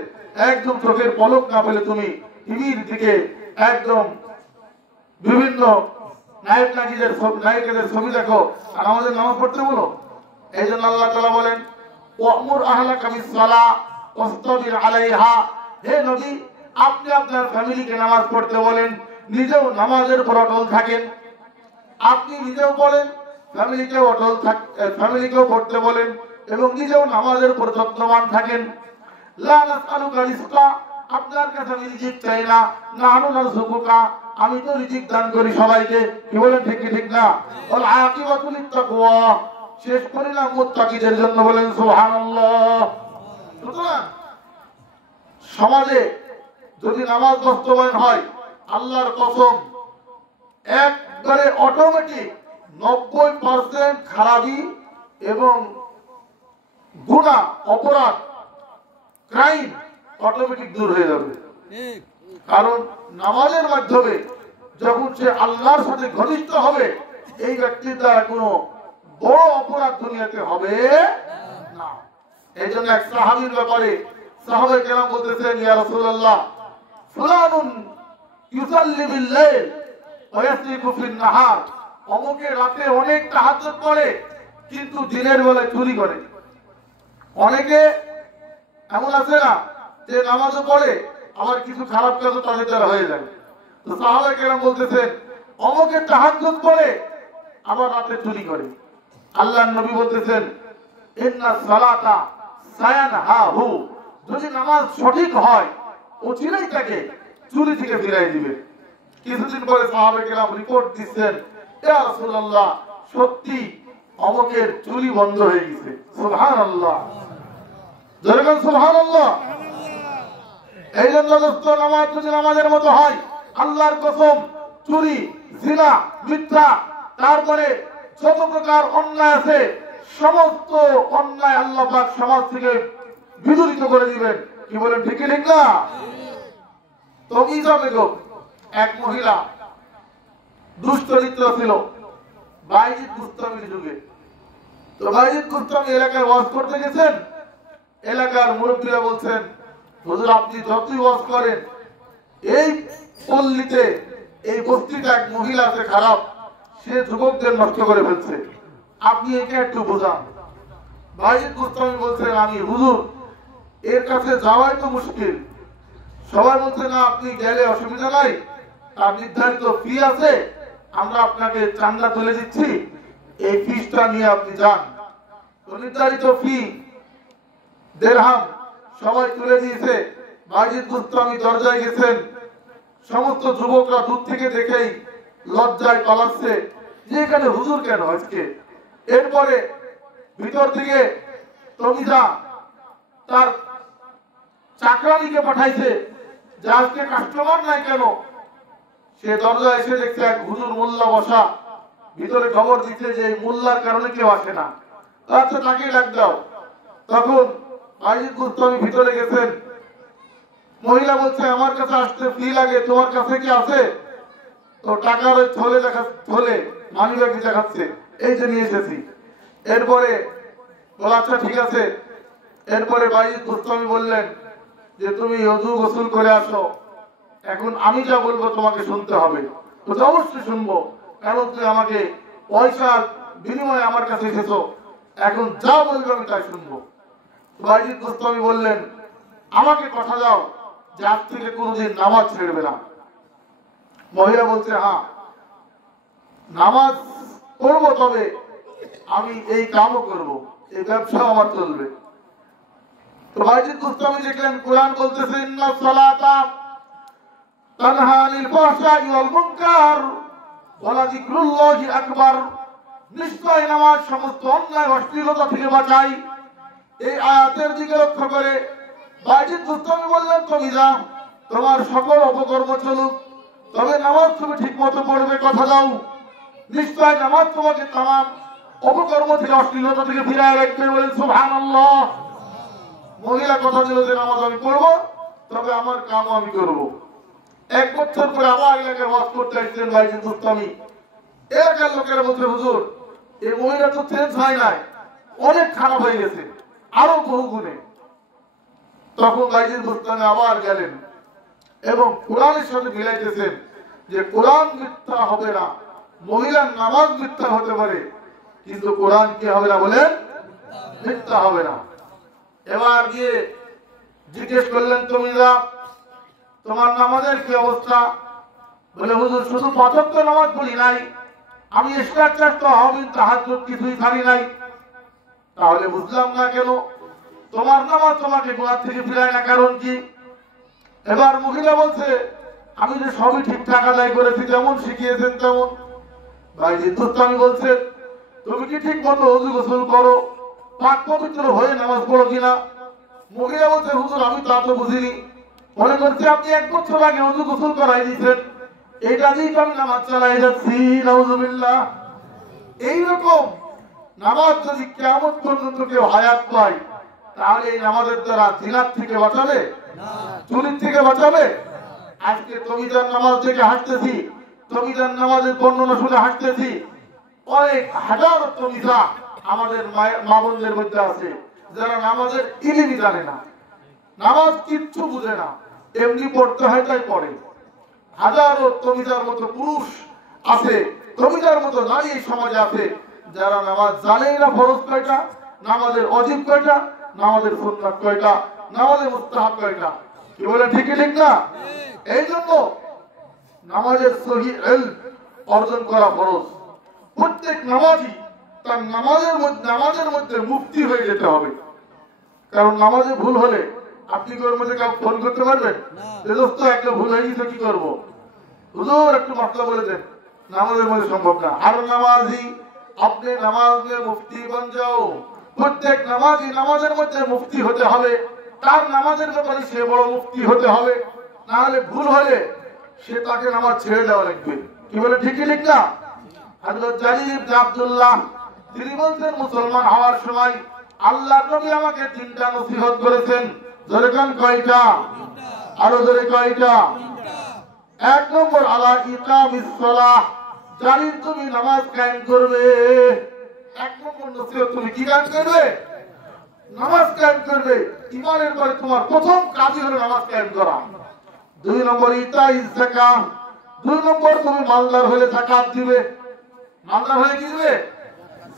একদম চোখের পলক না পেলে তুমি টিভির দিকে একদম বিভিন্ন নায়কেদের ছবি দেখো আর আমাদের নামাজ পড়তে বলো? এই জন্য আল্লাহ তাআলা বলেন ওয়ামুর আহলাকা বিসসালাহ ওয়াসতাবির আলাইহা, হে নবী আপনি আপনার ফ্যামিলিকে নামাজ পড়তে বলেন, নিজেও নামাজের উপর অটল থাকেন। আপনি নিজেও বলেন ফ্যামিলিকেও পড়তে বলেন এবং নিজেও নামাজের উপর যত্নবান থাকেন। লা নাসআলুকা রিজকা, আপনার কাছে আমি রিজিক চাই না, নাহনু নারযুকুকা, আমি তো রিজিক দান করি সবাইকে। কি বলেন ঠিক কি ঠিক না? ওয়াল আকিবাতু লিত্তাকওয়া, শেষ পরিণাম মুত্তাকিদের জন্য। বলেন সুবহানাল্লাহ। সুতরাং সমাজে যদি নামাজ বাস্তবায়ন হয়, আল্লাহর কসম একবারে অটোমেটিক 90% খারাপি এবং গুনাহ অপরাধ ক্রাইম অটোমেটিক দূর হয়ে যাবে। কারণ নামাজের মাধ্যমে যখন সে আল্লাহর সাথে ঘনিষ্ঠ হবে, এই ব্যক্তির দ্বারা কোনো বড় অপরাধ দুনিয়াতে হবে না। এই জন্য এক সাহাবীর ব্যাপারে সাহাবায়ে কেরাম বলতেছেন ইয়া রাসূলুল্লাহ ফুলানুন ইউসাল্লি বিল লাইল ওয়া ইয়াসরিকু ফিন নাহার, অমুকে রাতে অনেক তাহাজ্জুদ করে কিন্তু দিনের বেলায় চুরি করে। অনেকে এমন আছে না যে নামাজও পড়ে আবার কিছু খারাপ কাজও তাদের দ্বারা হয়ে যায়। তো সাহাবায়ে কেরাম বলতেছেন অমুকে তাহাজ্জুদ করে আবার রাতে চুরি করে। আল্লাহর নবী বলতেছেন ইন্না সালাতা সায়ানহাহু, যদি নামাজ সঠিক হয় ও চিরাই তাকে চুরি থেকে ফিরাই দিবে। কিছুদিন পরে সাহাবায়ে কেরাম রিপোর্ট দিচ্ছেন ইয়া রাসূলুল্লাহ সত্যি অমুকের চুরি বন্ধ হয়ে গেছে। সুবহানাল্লাহ, যেরকম সুবহানাল্লাহ। এই জন্য দোস্ত নামাজ যদি নামাজের মতো হয়, আল্লাহর কসম চুরি জিনা মিথ্যা তারপরে যত প্রকার অন্যায় আছে সমস্ত অন্যায় আল্লাহ পাক সমাজ থেকে বিদূরিত করে দিবেন। কি বলেন ঠিক কি ঠিক না? তমিজা বেগম এক মহিলা, দুশ্চরিত্র ছিল বাইজিদ বুস্তামির যুগে। তো বাইজিদ বুস্তামি এলাকায় ওয়াজ করতে গেছেন, এলাকার মুরব্বীরা বলছেন হুজুর আপনি যতই ওয়াজ করেন এই পল্লীতে এই বস্তিতে এক মহিলা আছে খারাপ, সে যুবকদের নষ্ট করে ফেলছে, আপনি একে একটু বোঝান। বাইজিদ বুস্তামি বলছেন আমি হুজুর এর কাছে যাওয়াই তো মুশকিল। সবাই বলছে না আপনি গেলে অসুবিধা নাই, তার নির্ধারিত ফি আছে, আমরা আপনাকে চান্দা তুলে দিচ্ছি, এই ফিসটা নিয়ে আপনি যান। তো নির্ধারিত ফি দিরহাম সবাই তুলে দিয়েছে। বাইজিদ বুস্তামি দরজায় গেছেন, সমস্ত যুবকরা দূর থেকে দেখেই লজ্জায় পালাচ্ছে যে এখানে হুজুর কেন আজকে। এরপরে ভিতর থেকে তমিজা তার চাকরানিকে পাঠাইছে যে আজকে কাস্টমার নাই কেন। সে দরজায় এসে দেখছে এক হুজুর মোল্লা বসা, ভিতরে খবর দিচ্ছে যে এই মোল্লার কারণে কেউ আসে না, আচ্ছা তাকে ডাক দাও। তখন বাইজিদ বুস্তামি ভিতরে গেছেন, মহিলা বলছে আমার কাছে আসতে ফি লাগে, তোমার কাছে কি আছে? তো টাকার ওই থলে মানি ব্যাগ দেখাচ্ছে, এই যে নিয়ে এসেছি। এরপরে বলা আচ্ছা ঠিক আছে। এরপরে বাইজিদ বুস্তামি বললেন যে তুমি ওযু গোসল করে আসো, এখন আমি যা বলবো তোমাকে শুনতে হবে। তো অবশ্যই শুনবো, কারণ তুমি আমাকে পয়সার বিনিময়ে আমার কাছে এসেছো, এখন যা বলবে আমি তাই শুনবো। বাইজিদ বুস্তামি বললেন আমাকে কথা দাও যে আজ থেকে কোনোদিন নামাজ ছেড়বে না। মহিলা বলছে হ্যাঁ নামাজ পড়বো, তবে আমি এই কামও করব, এই ব্যবসাও আমার চলবে। তো বাইজিদ বুস্তামি দেখলেন কোরআন বলতেছে ইন্না সালাতা তানহা আনিল ফাহশাই ওয়াল মুনকার ওয়া লাযিকরুল্লাহি আকবার, নিশ্চয় নামাজ সমস্ত অন্যায় অশ্লীলতা থেকে বাঁচায়। এই আয়াতের দিকে লক্ষ্য করে বাইজিদ বুস্তামি বললেন তুমি যাও, তোমার সকল অপকর্ম চলুক, তবে নামাজ তুমি ঠিক মতো পড়বে, কথা দাও। নিশ্চয় নামাজ তোমাকে তামাম অপকর্ম থেকে অশ্লীলতা থেকে ফিরায় রাখবে, বলেন সুবহানাল্লাহ। মহিলা কথা ছিল যে নামাজ আমি পড়বো, তবে আমার কাম আমি করব। 1 বছর পরে আবার এলাকায় ওয়াজ করতে আসছেন বাইজিদ বুস্তামি। এলাকার লোকেরা বলছে হুজুর এই মহিলা তো চেঞ্জ হয় নাই, অনেক খারাপ হয়ে গেছে আরো বহু গুণে। তখন বাইজিদ বুস্তামি আবার গেলেন এবং কোরআনের সাথে মিলাইতেছেন যে কোরআন মিথ্যা হবে না, মহিলার নামাজ মিথ্যা হতে পারে কিন্তু কোরআন কি হবে না, বলেন মিথ্যা হবে না। এবার গিয়ে জিজ্ঞেস করলেন তুমি তোমার নামাজের কি অবস্থা? বলে হুজুর শুধু 5 ওয়াক্ত নামাজ পড়ি নাই, আমি ইশরাক তাহাজ্জুদ তাহাজ্জুদ কিছুই ছাড়ি নাই। তাহলে বুঝলাম না কেন তোমার নামাজ তোমাকে গুনাহ থেকে ফিরায় না, কারণ কি? এবার মহিলা বলছে আমি যে সবই ঠিকঠাক আদায় করেছি, যেমন শিখিয়েছেন তেমন। বাইজিদ বুস্তামি বলছে তুমি কি ঠিক মতো ওযু গোসল করো, পাক পবিত্র হয়ে নামাজ পড়ো কিনা? মহিলা বলছে হুজুর আমি তা তো বুঝিনি, মনে করছি আপনি 1 বছর আগে ওযু গোসল করাই দিয়েছেন, এটা দিয়েই আমি নামাজ চালাই যাচ্ছি। নাউযুবিল্লাহ। এইরকম নামাজ যদি কিয়ামত পর্যন্ত কেউ হায়াত পায়, তাহলে এই নামাজের দ্বারা জিনাত থেকে বাঁচাবে না, চুরির থেকে বাঁচাবে। আজকে তুমি যার নামাজ দেখে হাসতেছি, তুমি যার নামাজের বর্ণনা শুনে হাসতেছি, অনেক হাজার তমিজা আমাদের মা বোনদের মধ্যে আছে যারা নামাজের ইলমই জানে না, নামাজ কিচ্ছু বুঝে না, এমনি পড়তে হয় তাই পড়ে। হাজারো তমিজার মতো পুরুষ আছে, তমিজার মতো নারী এই সমাজে আছে যারা নামাজ জানেই না ফরজ কয়টা, নামাজের ওয়াজিব কয়টা, নামাজের সুন্নাত কয়টা, নামাজের মুস্তাহাব কয়টা। কি বলে ঠিকই ঠিক না? এই জন্য নামাজের সহিহ ইলম অর্জন করা ফরজ। প্রত্যেক নামাজি তার নামাজের মধ্যে মুফতি হয়ে যেতে হবে, কারণ নামাজে ভুল হলে আপনি কি ওর মধ্যে কাউকে ফোন করতে পারবেন যে দোস্ত একটা ভুল হয়ে গেছে কি করবো, হুজুর একটু মাসলা বলে দেন? নামাজের মধ্যে সম্ভব না। আর নামাজি আপনি নামাজে মুফতি বন যাও। প্রত্যেক নামাজি নামাজের মধ্যে মুফতি হতে হবে, তার নামাজের ব্যাপারে সে বড় মুফতি হতে হবে, না হলে ভুল হলে সে তাকে নামাজ ছেড়ে দেওয়া লাগবে। কি বলে ঠিকই ঠিক না? হযরত জালিল ইবনে আব্দুল্লাহ তিনি বলতেন মুসলমান হওয়ার সময় আল্লাহর নবী আমাকে 3টা নসিহত করেছেন। জোরে কোন কয়টা? আরো জোরে কয়টা? 1 নম্বর আলা ইকামিস সালাহ, জালিল তুমি নামাজ কায়েম করবে। 1 নম্বর নসিহত, তুমি কি কায়েম করবে? নামাজ কায়েম করবে। ঈমানের পরে তোমার প্রথম কাজই হলো নামাজ কায়েম করা। 2 নম্বর ইতাইজ যাকাত, 2 নম্বর তুমি মালদার হলে যাকাত দিবে। মালদার হলে কি দিবে?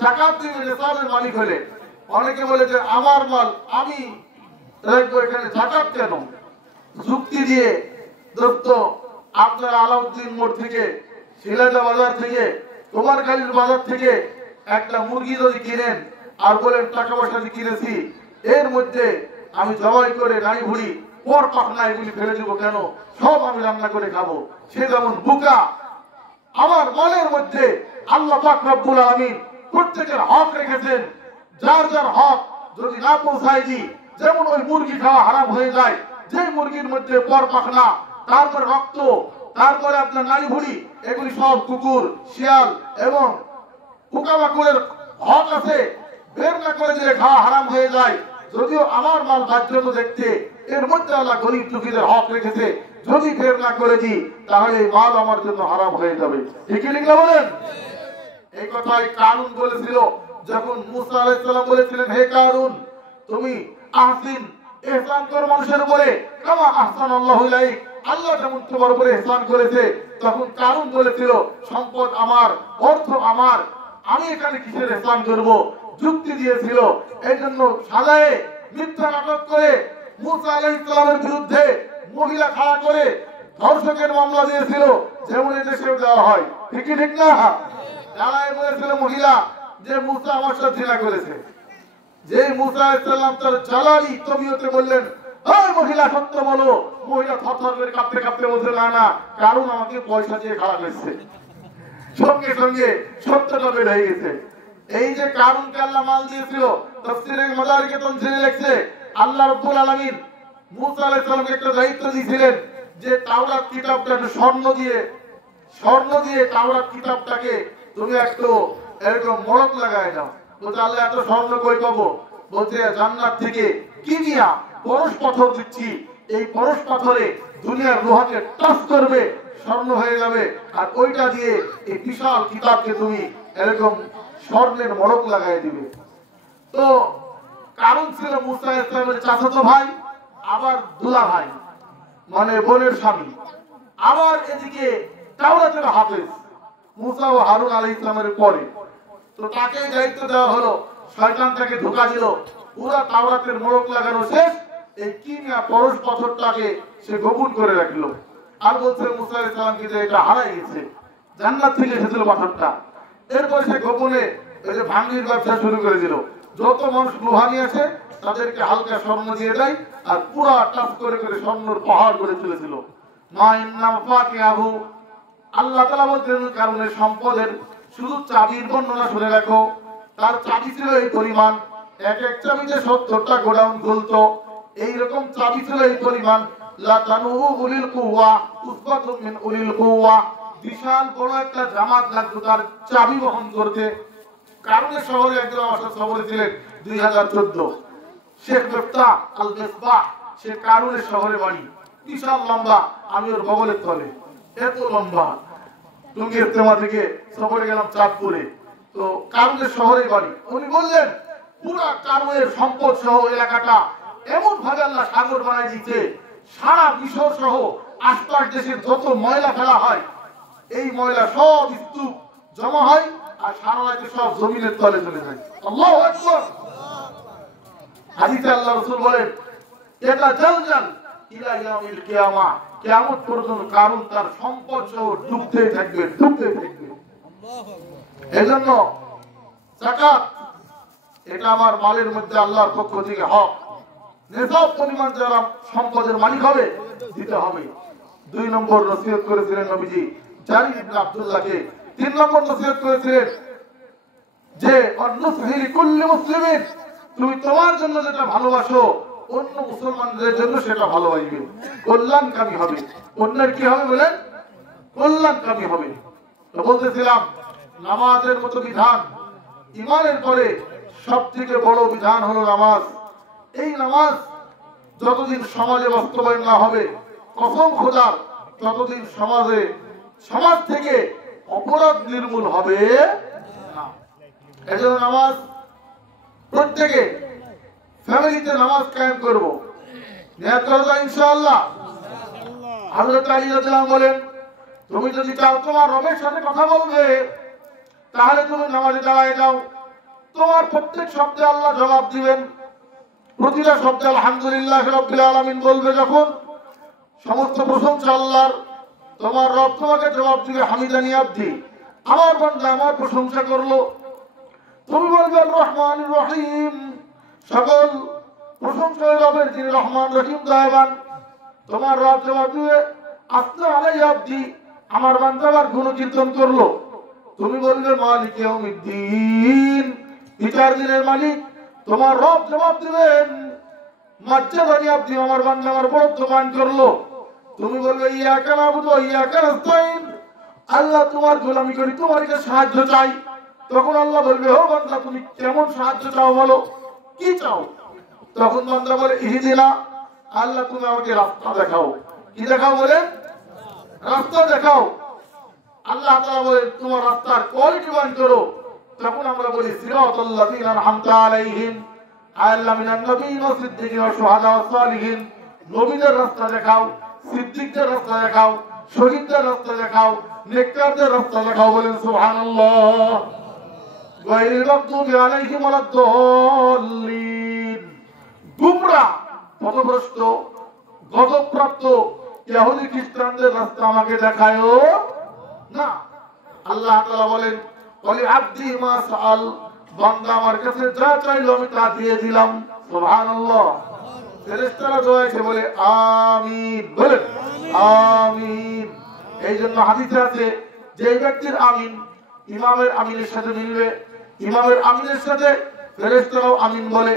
যাকাত দিবে, নিসাবের মালিক হলে। অনেকে বলে যে আমার মাল আমি রাখবো, এখানে যাকাত কেন? যুক্তি দিয়ে দোস্ত আপনার আলাউদ্দিন মোড় থেকে, শিলাদা বাজার থেকে, কুমারখালীর বাজার থেকে একটা মুরগি যদি কিনেন আর বলেন টাকা পয়সা দিয়ে কিনেছি, এর মধ্যে আমি জবাই করে নাড়ি ভুড়ি পর পাখনা এগুলি ফেলে দিব কেন? সব আমি রান্না করে খাবো। সে যেমন বোকা। আমার মনের মধ্যে আল্লাহ পাক রব্বুল আলামিন প্রত্যেকের হক রেখেছেন, যার যার হক যদি না পৌঁছায় দিই, যেমন ওই মুরগি খাওয়া হারাম হয়ে যায়, যে মুরগির মধ্যে পর পাখনা, তারপরে রক্ত, তারপরে আপনার নাড়ি ভুড়ি, এগুলি সব কুকুর, শিয়াল এবং পোকামাকড়ের হক আছে, বের না করে দিলে খাওয়া হারাম হয়ে যায়। যদিও আমার মাল বাধ্যত দেখতে, এর মধ্যে আল্লাহ গরিব দুঃখীদের হক রেখেছে, যদি বের না করে দিই তাহলে এই মাল আমার জন্য হারাম হয়ে যাবে। ঠিকই ঠিক না বলেন? এই কথাই কারুন বলেছিল যখন মুসা আলাইহিস সালাম বলেছিলেন হে কারুন তুমি আহসিন, ইহসান করো মানুষের উপরে, কামা আহসানাল্লাহু ইলাইক, আল্লাহ যেমন তোমার উপরে ইহসান করেছে। তখন কারুন বলেছিল সম্পদ আমার, অর্থ আমার, আমি এখানে কিসের ইহসান করব? যুক্তি দিয়েছিল। এই জন্য সাজায়ে মিথ্যা নাটক করে মুসা আলাইহিস সালামের বিরুদ্ধে মহিলা খাড়া করে ধর্ষকের মামলা দিয়েছিল, যেমন এদেশেও দেওয়া হয়। ঠিকই ঠিক না? দাঁড়ায় বলেছিল মহিলা যে মুসা আমার সাথে জিনা করেছে। যে মুসা আলাইহিস সালাম তার জালালি তবিয়তে বললেন ওই মহিলা সত্য বলো, মহিলা থরথর করে কাঁপতে কাঁপতে বলছে না না, কারণ আমাকে পয়সা দিয়ে খারাপ হয়েছে। সঙ্গে সঙ্গে সত্যটা বের হয়ে গেছে। এই যে কারুনকে আল্লাহ মাল দিয়েছিল, তাফসীরে মাদারিকে তানজিলে লিখছে আল্লাহ রাব্বুল আলামিন মুসা আলাইহিস সালামকে একটা দায়িত্ব দিয়েছিলেন যে তাওরাত কিতাবটাকে স্বর্ণ দিয়ে তাওরাত কিতাবটাকে তুমি একটু এরকম মোড়ক লাগায় দাও। বলছে আল্লাহ এত স্বর্ণ কই পাবো? বলছে জান্নাত থেকে কিনিয়া পরশ পাথর দিচ্ছি, এই পরশ পাথরে দুনিয়ার লোহাকে টাচ করবে, স্বর্ণ হয়ে যাবে, আর ওইটা দিয়ে এই বিশাল কিতাবকে তুমি এরকম স্বর্ণের মোড়ক লাগাই দিবে। তো কারণ ছিল মুসা ইসলামের চাচাতো ভাই, আবার দুলা ভাই মানে বোনের স্বামী, আবার এদিকে তাওরাতের হাফেজ মুসা ও হারুন আলাইহিস সালামের পরে। তো তাকে দায়িত্ব দেওয়া হলো, শয়তান তাকে ধোঁকা দিল, পুরা তাওরাতের মোড়ক লাগানো শেষ, এই কিনিয়া পরশ পাথরটাকে সে গোপন করে রাখলো। আর বলছে মুসা আলাইহিস সালামকে যে এটা হারাই গেছে, জান্নাত থেকে এসেছিল পাথরটা। এরপর সে গোপনে ওই যে ভাঙির ব্যবসা শুরু করে দিল, যত মানুষ লোহা নিয়ে আসে তাদেরকে হালকা স্বর্ণ দিয়ে দেয়, আর পুরা টাচ করে করে স্বর্ণের পাহাড় করে তুলেছিল। মা ইন্না ফাতিহাহু, আল্লাহ তাআলা বলছেন কারণে সম্পদের শুধু চাবির বর্ণনা শুনে রাখো। তার চাবি ছিল এই পরিমাণ, এক এক চাবিতে 70টা গোডাউন খুলতো, এইরকম চাবি ছিল এই পরিমাণ। লা তানুহু উলিল কুওয়া উসবাতুম মিন উলিল কুওয়া, বিশাল বড় একটা জামাত লাগতো তার চাবি বহন করতে। কারণে শহরে একজন আমার শহরে ছিলেন 2014 শেখ মিফতাহ আল মিসবাহ, সে কারণে শহরে বাড়ি, বিশাল লম্বা, আমি ওর বগলের তলে, এত লম্বা। টঙ্গী ইজতেমা থেকে সফরে গেলাম চাঁদপুরে, তো কারণে শহরে বাড়ি। উনি বললেন পুরা কারণের সম্পদ সহ এলাকাটা এমন ভাবে আল্লাহ সাগর বানাই দিচ্ছে, সারা মিশর সহ আশপাশ দেশের যত ময়লা ফেলা হয় এই ময়লা সব স্তূপ জমা হয়, আর সারা রাতে সব জমিনের তলে চলে যায়। আল্লাহু আকবার। হাদিসে আল্লাহ রাসূল বলেন এটা জালজাল ইলা ইয়াউমিল কিয়ামা, কিয়ামত পর্যন্ত কারণ তার সম্পদ সহ ডুবতেই থাকবে, ডুবতেই থাকবে। এজন্য যাকাত এটা আমার মালের মধ্যে আল্লাহর পক্ষ থেকে হক, নিসাব পরিমাণ যারা সম্পদের মালিক হবে দিতে হবে। 2 নম্বর নসিহত করেছিলেন নবীজি জারির ইবনে আব্দুল্লাহকে। 3 নম্বর নসিহত করেছিলেন যে অন্নুসহিলি কুল্লি মুসলিমিন, তুমি তোমার জন্য যেটা ভালোবাসো অন্য মুসলমানদের জন্য সেটা ভালোবাসবে, কল্যাণকামী হবে। অন্যের কি হবে বলেন? কল্যাণকামী হবে। তো বলতেছিলাম নামাজের মতো বিধান, ঈমানের পরে সবথেকে বড় বিধান হলো নামাজ। এই নামাজ যতদিন সমাজে বাস্তবায়ন না হবে, কসম খোদার, ততদিন সমাজ থেকে অপরাধ নির্মূল হবে না। এজন্য নামাজ প্রত্যেকে ফ্যামিলিতে নামাজ কায়েম করবো, নিয়ত করব ইনশাআল্লাহ। হযরত আলী রাদিয়াল্লাহু বলেন তুমি যদি চাও তোমার রবের সাথে কথা বলবে তাহলে তুমি নামাজে দাঁড়ায় যাও, তোমার প্রত্যেক শব্দে আল্লাহ জবাব দিবেন। প্রতিটা শব্দে আলহামদুলিল্লাহ রাব্বিল আলামিন বলবে যখন, সমস্ত প্রশংসা আল্লাহর, তোমার রব তোমাকে জবাব দিবে হামিদানি আব্দি, আমার বান্দা আমার প্রশংসা করলো। তুমি বলবে রহমানির রহিম, সকল প্রশংসা রবের যিনি রহমান রহিম দয়াবান। তোমার রব জবাব দিবে আসনা আলাই আব্দি, আমার বান্দা আমার গুণকীর্তন করলো। তুমি বলবে মালিক ইয়াউমিদ্দিন, বিচার দিনের মালিক। তোমার রব জবাব দিবেন মাজ্জাদানি আব্দি, আমার বান্দা আমার বড়ত্ব মান করলো। তুমি বলবে ইয়াকা নাবুদু ওয়া ইয়াকা নাস্তাইন, আল্লাহ তোমার গোলামি করি, তোমার কাছে সাহায্য চাই। তখন আল্লাহ বলবে ও বান্দা তুমি কেমন সাহায্য চাও বলো, কি চাও? তখন বান্দা বলে ইহদিনা, আল্লাহ তুমি আমাকে রাস্তা দেখাও। কি দেখাও বলে? রাস্তা দেখাও। আল্লাহ তাআলা বলে তোমার রাস্তার কোয়ালিটি মান করো। তখন আমরা বলি সিরাতাল লাযিনা আন'আমতা আলাইহিম, আল্লাহ মিনান নবিয়্যিন ওয়া সিদ্দিকিন ওয়া শুহাদা ওয়া সালিহিন, নবীদের রাস্তা দেখাও, সিদ্দিকদের রাস্তা দেখাও, শহীদদের রাস্তা দেখাও, নেককারদের রাস্তা দেখাও। বলেন সুবহানাল্লাহ। গায়রিল মাগদুবি আলাইহিম ওয়ালাদ-দাল্লিন, গুমরাহ পথভ্রষ্ট গজবপ্রাপ্ত ইহুদি খ্রিস্টানদের রাস্তা আমাকে দেখায়ও না। আল্লাহ তাআলা বলেন ওয়ালি আব্দি মা সাআল, বান্দা আমার কাছে যা চাইলো আমি তা দিয়ে দিলাম। সুবহানাল্লাহ। ফেরেশতারা দোয়া করে বলে আমিন, বলেন আমিন। এই জন্য হাদিসে আছে যে ব্যক্তির আমিন ইমামের আমিনের সাথে মিলবে, ইমামের আমিনের সাথে ফেরেশতারাও আমিন বলে।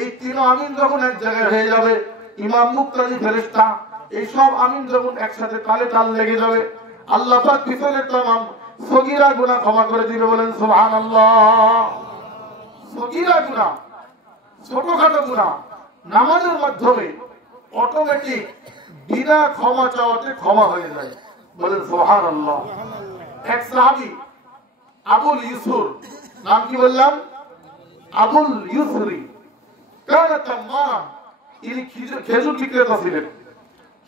এই তিন আমিন যখন এক জায়গায় হয়ে যাবে, ইমাম মুক্তাদি ফেরেশতা এই সব আমিন যখন একসাথে তালে তাল লেগে যাবে, আল্লাহ পাক পিছনের তামাম সগীরা গুনাহ ক্ষমা করে দিবে, বলেন সুবহানাল্লাহ। সগীরা গুনাহ, ছোটখাটো গুনাহ নামাজের মাধ্যমে অটোমেটিক বিনা ক্ষমা চাওয়াতে ক্ষমা হয়ে যায়, বলেন সুবহানাল্লাহ। এক সাহাবী আবুল ইউসুর, নাম কি বললাম? আবুল ইউসরি, ইনি খেজুর বিক্রেতা ছিলেন,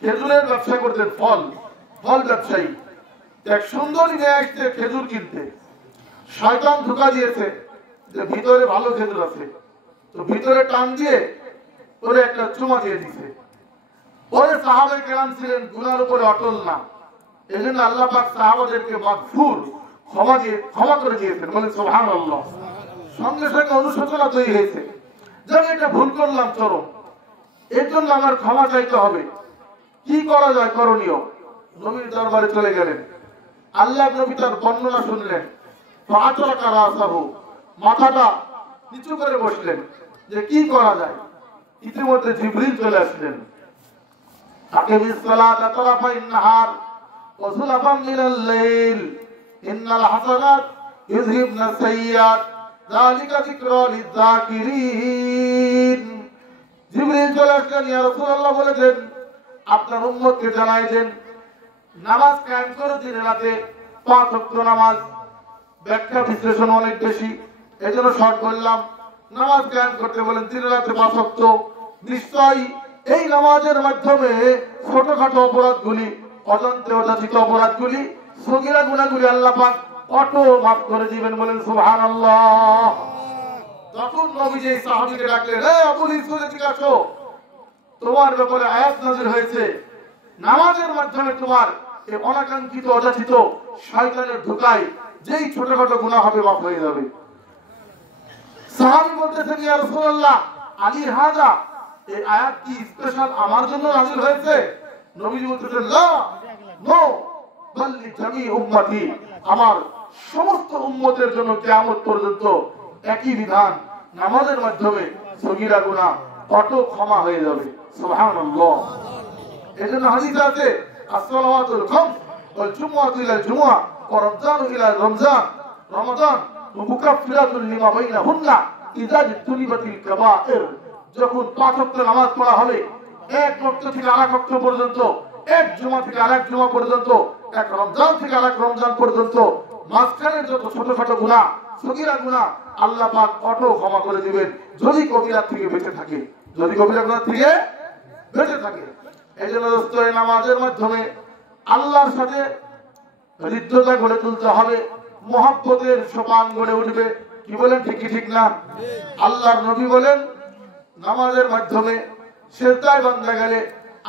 খেজুরের ব্যবসা করতেন, ফল ব্যবসায়ী। এক সুন্দরী মেয়ে আসছে খেজুর কিনতে, শয়তান ধোঁকা দিয়েছে যে ভিতরে ভালো খেজুর আছে, তো ভিতরে টান দিয়ে ওরে একটা চুমা দিয়ে দিছে। ওরে সাহাবায়ে কেরাম ছিলেন গুনার উপরে অটল না, এই জন্য আল্লাহ পাক সাহাবাদেরকে মাগফুর, ক্ষমা করে দিয়েছেন, বলেন সুবহানাল্লাহ। সঙ্গে সঙ্গে অনুশোচনা তৈরি হয়েছে যে আমি এটা ভুল করলাম চরম, এর জন্য আমার ক্ষমা চাইতে হবে। কি করা যায় করণীয়? নবীর দরবারে চলে গেলেন, আল্লাহ নবী তার বর্ণনা শুনলেন, মাথাটা নিচু করে বসলেন যে কি করা যায়। ইতিমধ্যে জিবরিল চলে আসলেন, আকিমিস সালাতা তারাফাইন নাহার ওয়া যুলাফাম মিনাল লাইল ইন্নাল হাসানাত ইউযহিবনা সাইয়্যাত যালিকা যিকরা লিয-যাকিরিন। জিবরিল চলে আসলেন, ইয়া রাসূলুল্লাহ বলেছেন আপনার উম্মতকে জানাই দেন নামাজ কায়েম করে দিনের রাতে 5 ওয়াক্ত নামাজ। ব্যাখ্যা বিশ্লেষণ অনেক বেশি, এজন্য শর্ট করলাম। নামাজ কায়েম করতে বলেন দিনের রাতে 5 ওয়াক্ত। নিশ্চয়ই এই নামাজের মাধ্যমে ছোটখাটো অপরাধগুলি, অজান্তে অযাচিত অপরাধগুলি, সগীরা গুনাহগুলি আল্লাহ পাক অটো মাফ করে দিবেন, বলেন সুবহানাল্লাহ। তখন নবীজি এই সাহাবীকে ডাকলেন, হে আবুল ইসুর, এদিকে আসো, তোমার ব্যাপারে আয়াত নাযিল হয়েছে, নামাজের মাধ্যমে তোমার এই অনাকাঙ্ক্ষিত অযাচিত শয়তানের ধোঁকায় যেই ছোটখাটো গুনাহ হবে মাফ হয়ে যাবে। সাহাবী বলতেছেন, ইয়া রাসূলুল্লাহ, আলী হাজা, এই আয়াত কি স্পেশাল আমার জন্য নাযিল হয়েছে? নবীজি বলতেছেন, লা, নো, বাল লিজামি উম্মতি, আমার সমস্ত উম্মতের জন্য কিয়ামত পর্যন্ত একই বিধান, নামাজের মাধ্যমে সগীরা গুনাহ অটো ক্ষমা হয়ে যাবে, সুবহানাল্লাহ। এজন্য হাদিসে আছে, as-সালাওয়াতুল খামস ওয়াল জুমআতু ইলা জুমআহ ওয়া রমজানু ইলা রমজান, রমাদান মুকাফফিরাতুল লিমা বাইনাহুন্না ইযা জিতুনিবাতিল কাবায়ের। যখন 5 ওয়াক্ত নামাজ পড়া হবে, এক ওয়াক্ত থেকে আরেক ওয়াক্ত পর্যন্ত, এক জুমা থেকে আরেক জুমা পর্যন্ত, এক রমজান থেকে আরেক রমজান পর্যন্ত মাঝখানের যত ছোটখাটো গুনাহ, সগীরা গুনাহ আল্লাহ পাক অটো ক্ষমা করে দিবেন, যদি কবিরা থেকে বেঁচে থাকে, যদি কবিরা গুনাহ থেকে বেঁচে থাকে। এই জন্য দোস্ত, এই নামাজের মাধ্যমে আল্লাহর সাথে হৃদ্যতা গড়ে তুলতে হবে, মহব্বতের সোপান গড়ে উঠবে। কি বলেন, ঠিক কি ঠিক না? আল্লাহর নবী বলেন, নামাজের মাধ্যমে সিজদায় বান্দা গেলে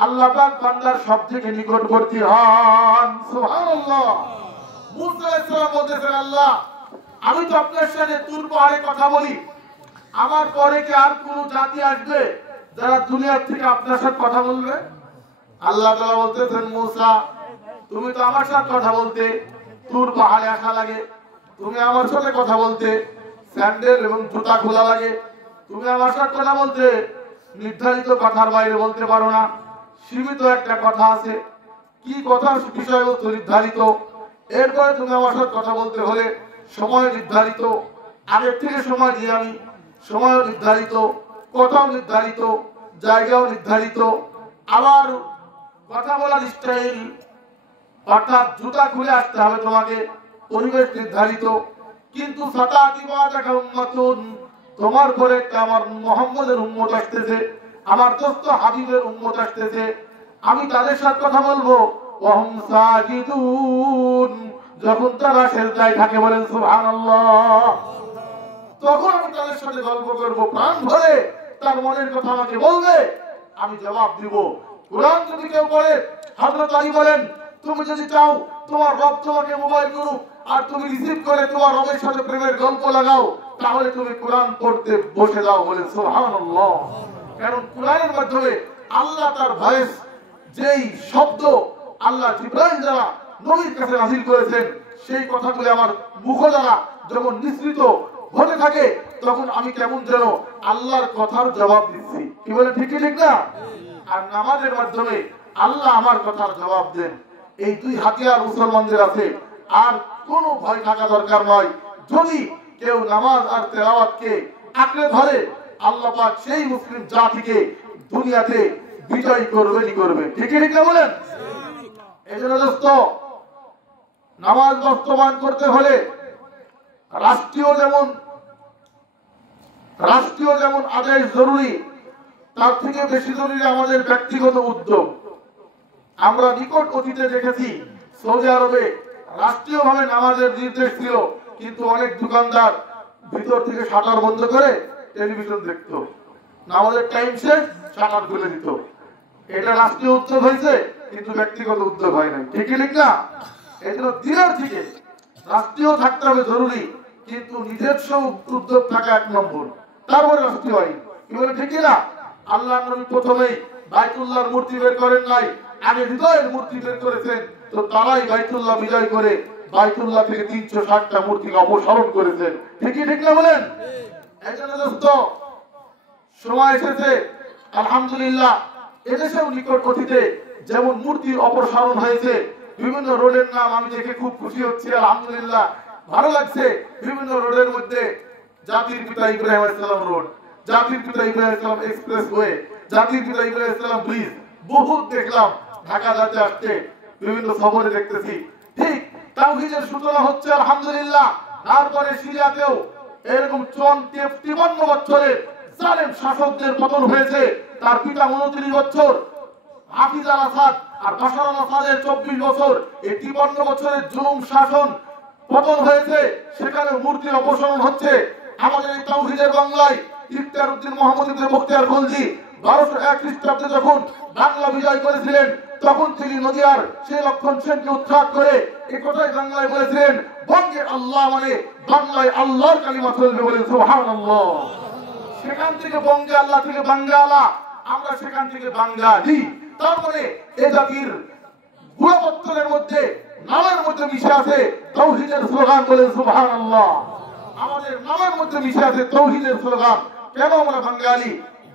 আল্লাহ পাক বান্দার সবথেকে নিকটবর্তী হন, সুবহানাল্লাহ। মুসা আলাইহিস সালাম বলতেছেন, আল্লাহ, আমি তো আপনার সাথে তুর পাহাড়ে কথা বলি, আমার পরে কি আর কোন জাতি আসবে যারা দুনিয়ার থেকে আপনার সাথে কথা বলবে? আল্লাহ তাআলা বলতেছেন, মুসা, তুমি তো আমার সাথে কথা বলতে তুর পাহাড়ে আসা লাগে, তুমি আমার সাথে কথা বলতে স্যান্ডেল এবং জুতা খোলা লাগে, তুমি আমার সাথে কথা বলতে নির্ধারিত কথার বাইরে বলতে পারো না, সীমিত একটা কথা আছে। কি কথার বিষয়বস্তু নির্ধারিত, এরপরে তুমি আমার সাথে কথা বলতে হলে সময় নির্ধারিত, আগের থেকে সময় দিয়ে আমি, সময়ও নির্ধারিত, কথাও নির্ধারিত, জায়গাও নির্ধারিত, আবার কথা বলার স্টাইল, অর্থাৎ জুতা খুলে আসতে হবে তোমাকে, পরিবেশ নির্ধারিত। কিন্তু তোমার পরে একটা আমার মুহাম্মদের উম্মত আসতেছে, আমার দোস্ত হাবিবের উম্মত আসতেছে, আমি তাদের সাথে কথা বলবো ওয়াহুম সাজিদুন, যখন তারা সিজদায় থাকে, বলেন সুবহানাল্লাহ। তখন আমি তাদের সাথে গল্প করব, প্রাণ ভরে তার মনের কথা আমাকে বলবে, আমি জবাব দিব। কোরআন যদি কেউ পড়ে, হযরত আলী বলেন, তুমি যদি চাও তোমার রব তোমাকে মোবাইল করুক আর তুমি রিসিভ করে তোমার রবের সাথে প্রেমের গল্প লাগাও, তাহলে তুমি কোরআন পড়তে বসে যাও, বলেন সুবহানাল্লাহ। কারণ কোরআনের মাধ্যমে আল্লাহ তার ভয়েস, যেই শব্দ আল্লাহ জিবরাইল দ্বারা নবীর কাছে নাযিল করেছেন, সেই কথাগুলি আমার মুখ দ্বারা যখন নিঃসৃত হতে থাকে, তখন আমি কেমন যেন আল্লাহর কথার জবাব দিচ্ছি। কি বলে, ঠিক কি ঠিক না? আর নামাজের মাধ্যমে আল্লাহ আমার কথার জবাব দেন। এই দুই হাতিয়ার মুসলমানদের আছে। আর কোনো ভয় থাকা দরকার নয়। যদি কেউ নামাজ আর তেলাওয়াতকে আঁকড়ে ধরে, আল্লাহ পাক সেই মুসলিম জাতিকে দুনিয়াতে বিজয় করবেনই করবে। ঠিক না বলেন? এই জন্য দোস্ত, নামাজ বাস্তবায়ন করতে হলে রাষ্ট্রীয় যেমন আদায় জরুরি, তার থেকে বেশি জরুরি আমাদের ব্যক্তিগত উদ্যোগ। আমরা নিকট অতীতে দেখেছি সৌদি আরবে রাষ্ট্রীয়ভাবে নামাজের নির্দেশ ছিল, কিন্তু অনেক দোকানদার ভিতর থেকে শাটার বন্ধ করে টেলিভিশন দেখতো, নামাজের টাইম শেষ শাটার খুলে দিত। এটা রাষ্ট্রীয় উদ্যোগ হয়েছে, কিন্তু ব্যক্তিগত উদ্যোগ হয় নাই। ঠিক না? এই জন্য দিনের থেকে রাষ্ট্রীয় থাকতে হবে জরুরি, কিন্তু নিজস্ব উদ্যোগ থাকা এক নম্বর, তারপরে রাষ্ট্রীয় আইন। কি বলে? ঠিক না? আল্লাহ নবী প্রথমেই বাইতুল্লাহর মূর্তি বের করেন নাই, আগে হৃদয়ের মূর্তি বের করেছেন। তো তারাই বাইতুল্লাহ বিজয় করে বাইতুল্লাহ থেকে 360টা মূর্তিকে অপসারণ করেছেন। ঠিক না বলেন? এই জন্য দোস্ত, সময় এসেছে আলহামদুলিল্লাহ এদেশেও নিকট অতীতে যেমন মূর্তি অপসারণ হয়েছে, বিভিন্ন রোডের নাম আমি দেখে খুব খুশি হচ্ছি, আলহামদুলিল্লাহ ভালো লাগছে। বিভিন্ন রোডের মধ্যে জাতির পিতা ইব্রাহিম আলাইহিস সালাম রোড, জাতির পিতা ইব্রাহিম আলাইহিস সালাম এক্সপ্রেস ওয়ে, জাতির পিতা ইব্রাহিম আলাইহিস সালাম ব্রিজ বহুত দেখলাম। ঢাকা যাতে আসছে বিভিন্ন খবরে দেখতেছি। ঠিক তাওহীদের সূচনা হচ্ছে আলহামদুলিল্লাহ। তারপরে সিরিয়াতেও এরকম 53 বছরে জালেম শাসকদের পতন হয়েছে। তার পিতা 29 বছর হাফিজ আল আসাদ আর বাশার আল আসাদের 24 বছর, এই 53 বছরের জুলুম শাসন পতন হয়েছে। সেখানে মূর্তি অপসারণ হচ্ছে। আমাদের এই তাওহীদের বাংলায় ইফতিখার উদ্দিন মোহাম্মদ ইবনে বখতিয়ার খলজি 1201 খ্রিস্টাব্দে যখন বাংলা বিজয় করেছিলেন, তখন তিনি নদিয়ার সেই লক্ষণ সেনকে উৎখাত করে এই কথাই বাংলায় বলেছিলেন, বঙ্গে আল্লাহ মানে বাংলায় আল্লাহর কালিমা চলবে বলে সুবহানাল্লাহ। সেখান থেকে বঙ্গে আল্লাহ থেকে বাঙ্গালা, আমরা সেখান থেকে বাঙালি। তার মানে এই জাতির গুণপত্রের মধ্যে, নামের মধ্যে মিশে আছে তাওহীদের স্লোগান বলে সুবহানাল্লাহ। আমাদের নামের মধ্যে মিশে আছে তাওহীদের স্লোগান। কেন আমরা বাঙালি?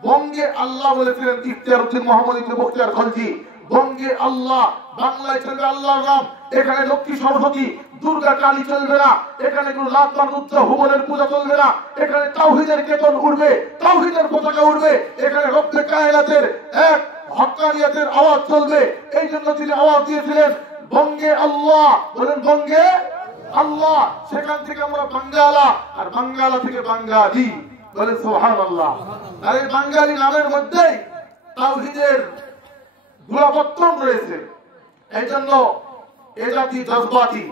বঙ্গে আল্লাহ বলেছিলেন ইফতিখার উদ্দিন মোহাম্মদ ইবনে বখতিয়ার খলজি, বঙ্গে আল্লাহ, বাংলায় চলবে আল্লাহর নাম। এখানে লক্ষ্মী সরস্বতী দুর্গা কালী চলবে না, এখানে কোনো লাত মানউচ্চ হুবলের পূজা চলবে না, এখানে তাওহীদের কেতন উঠবে, তাওহীদের পতাকা উঠবে, এখানে রব্বে কায়নাতের এক হক্কানিয়াতের আওয়াজ চলবে। এই জন্য তিনি আওয়াজ দিয়েছিলেন বঙ্গে আল্লাহ, বলেন বঙ্গে আল্লাহ। সেখান থেকে আমরা বাঙ্গালা, আর বাঙ্গালা থেকে বাঙালি, বলেন সুবহানাল্লাহ। আর এই বাঙালি নামের মধ্যেই তাওহীদের গোলাপত্তন রয়েছে। এই জন্য এ জাতি জজবাতি,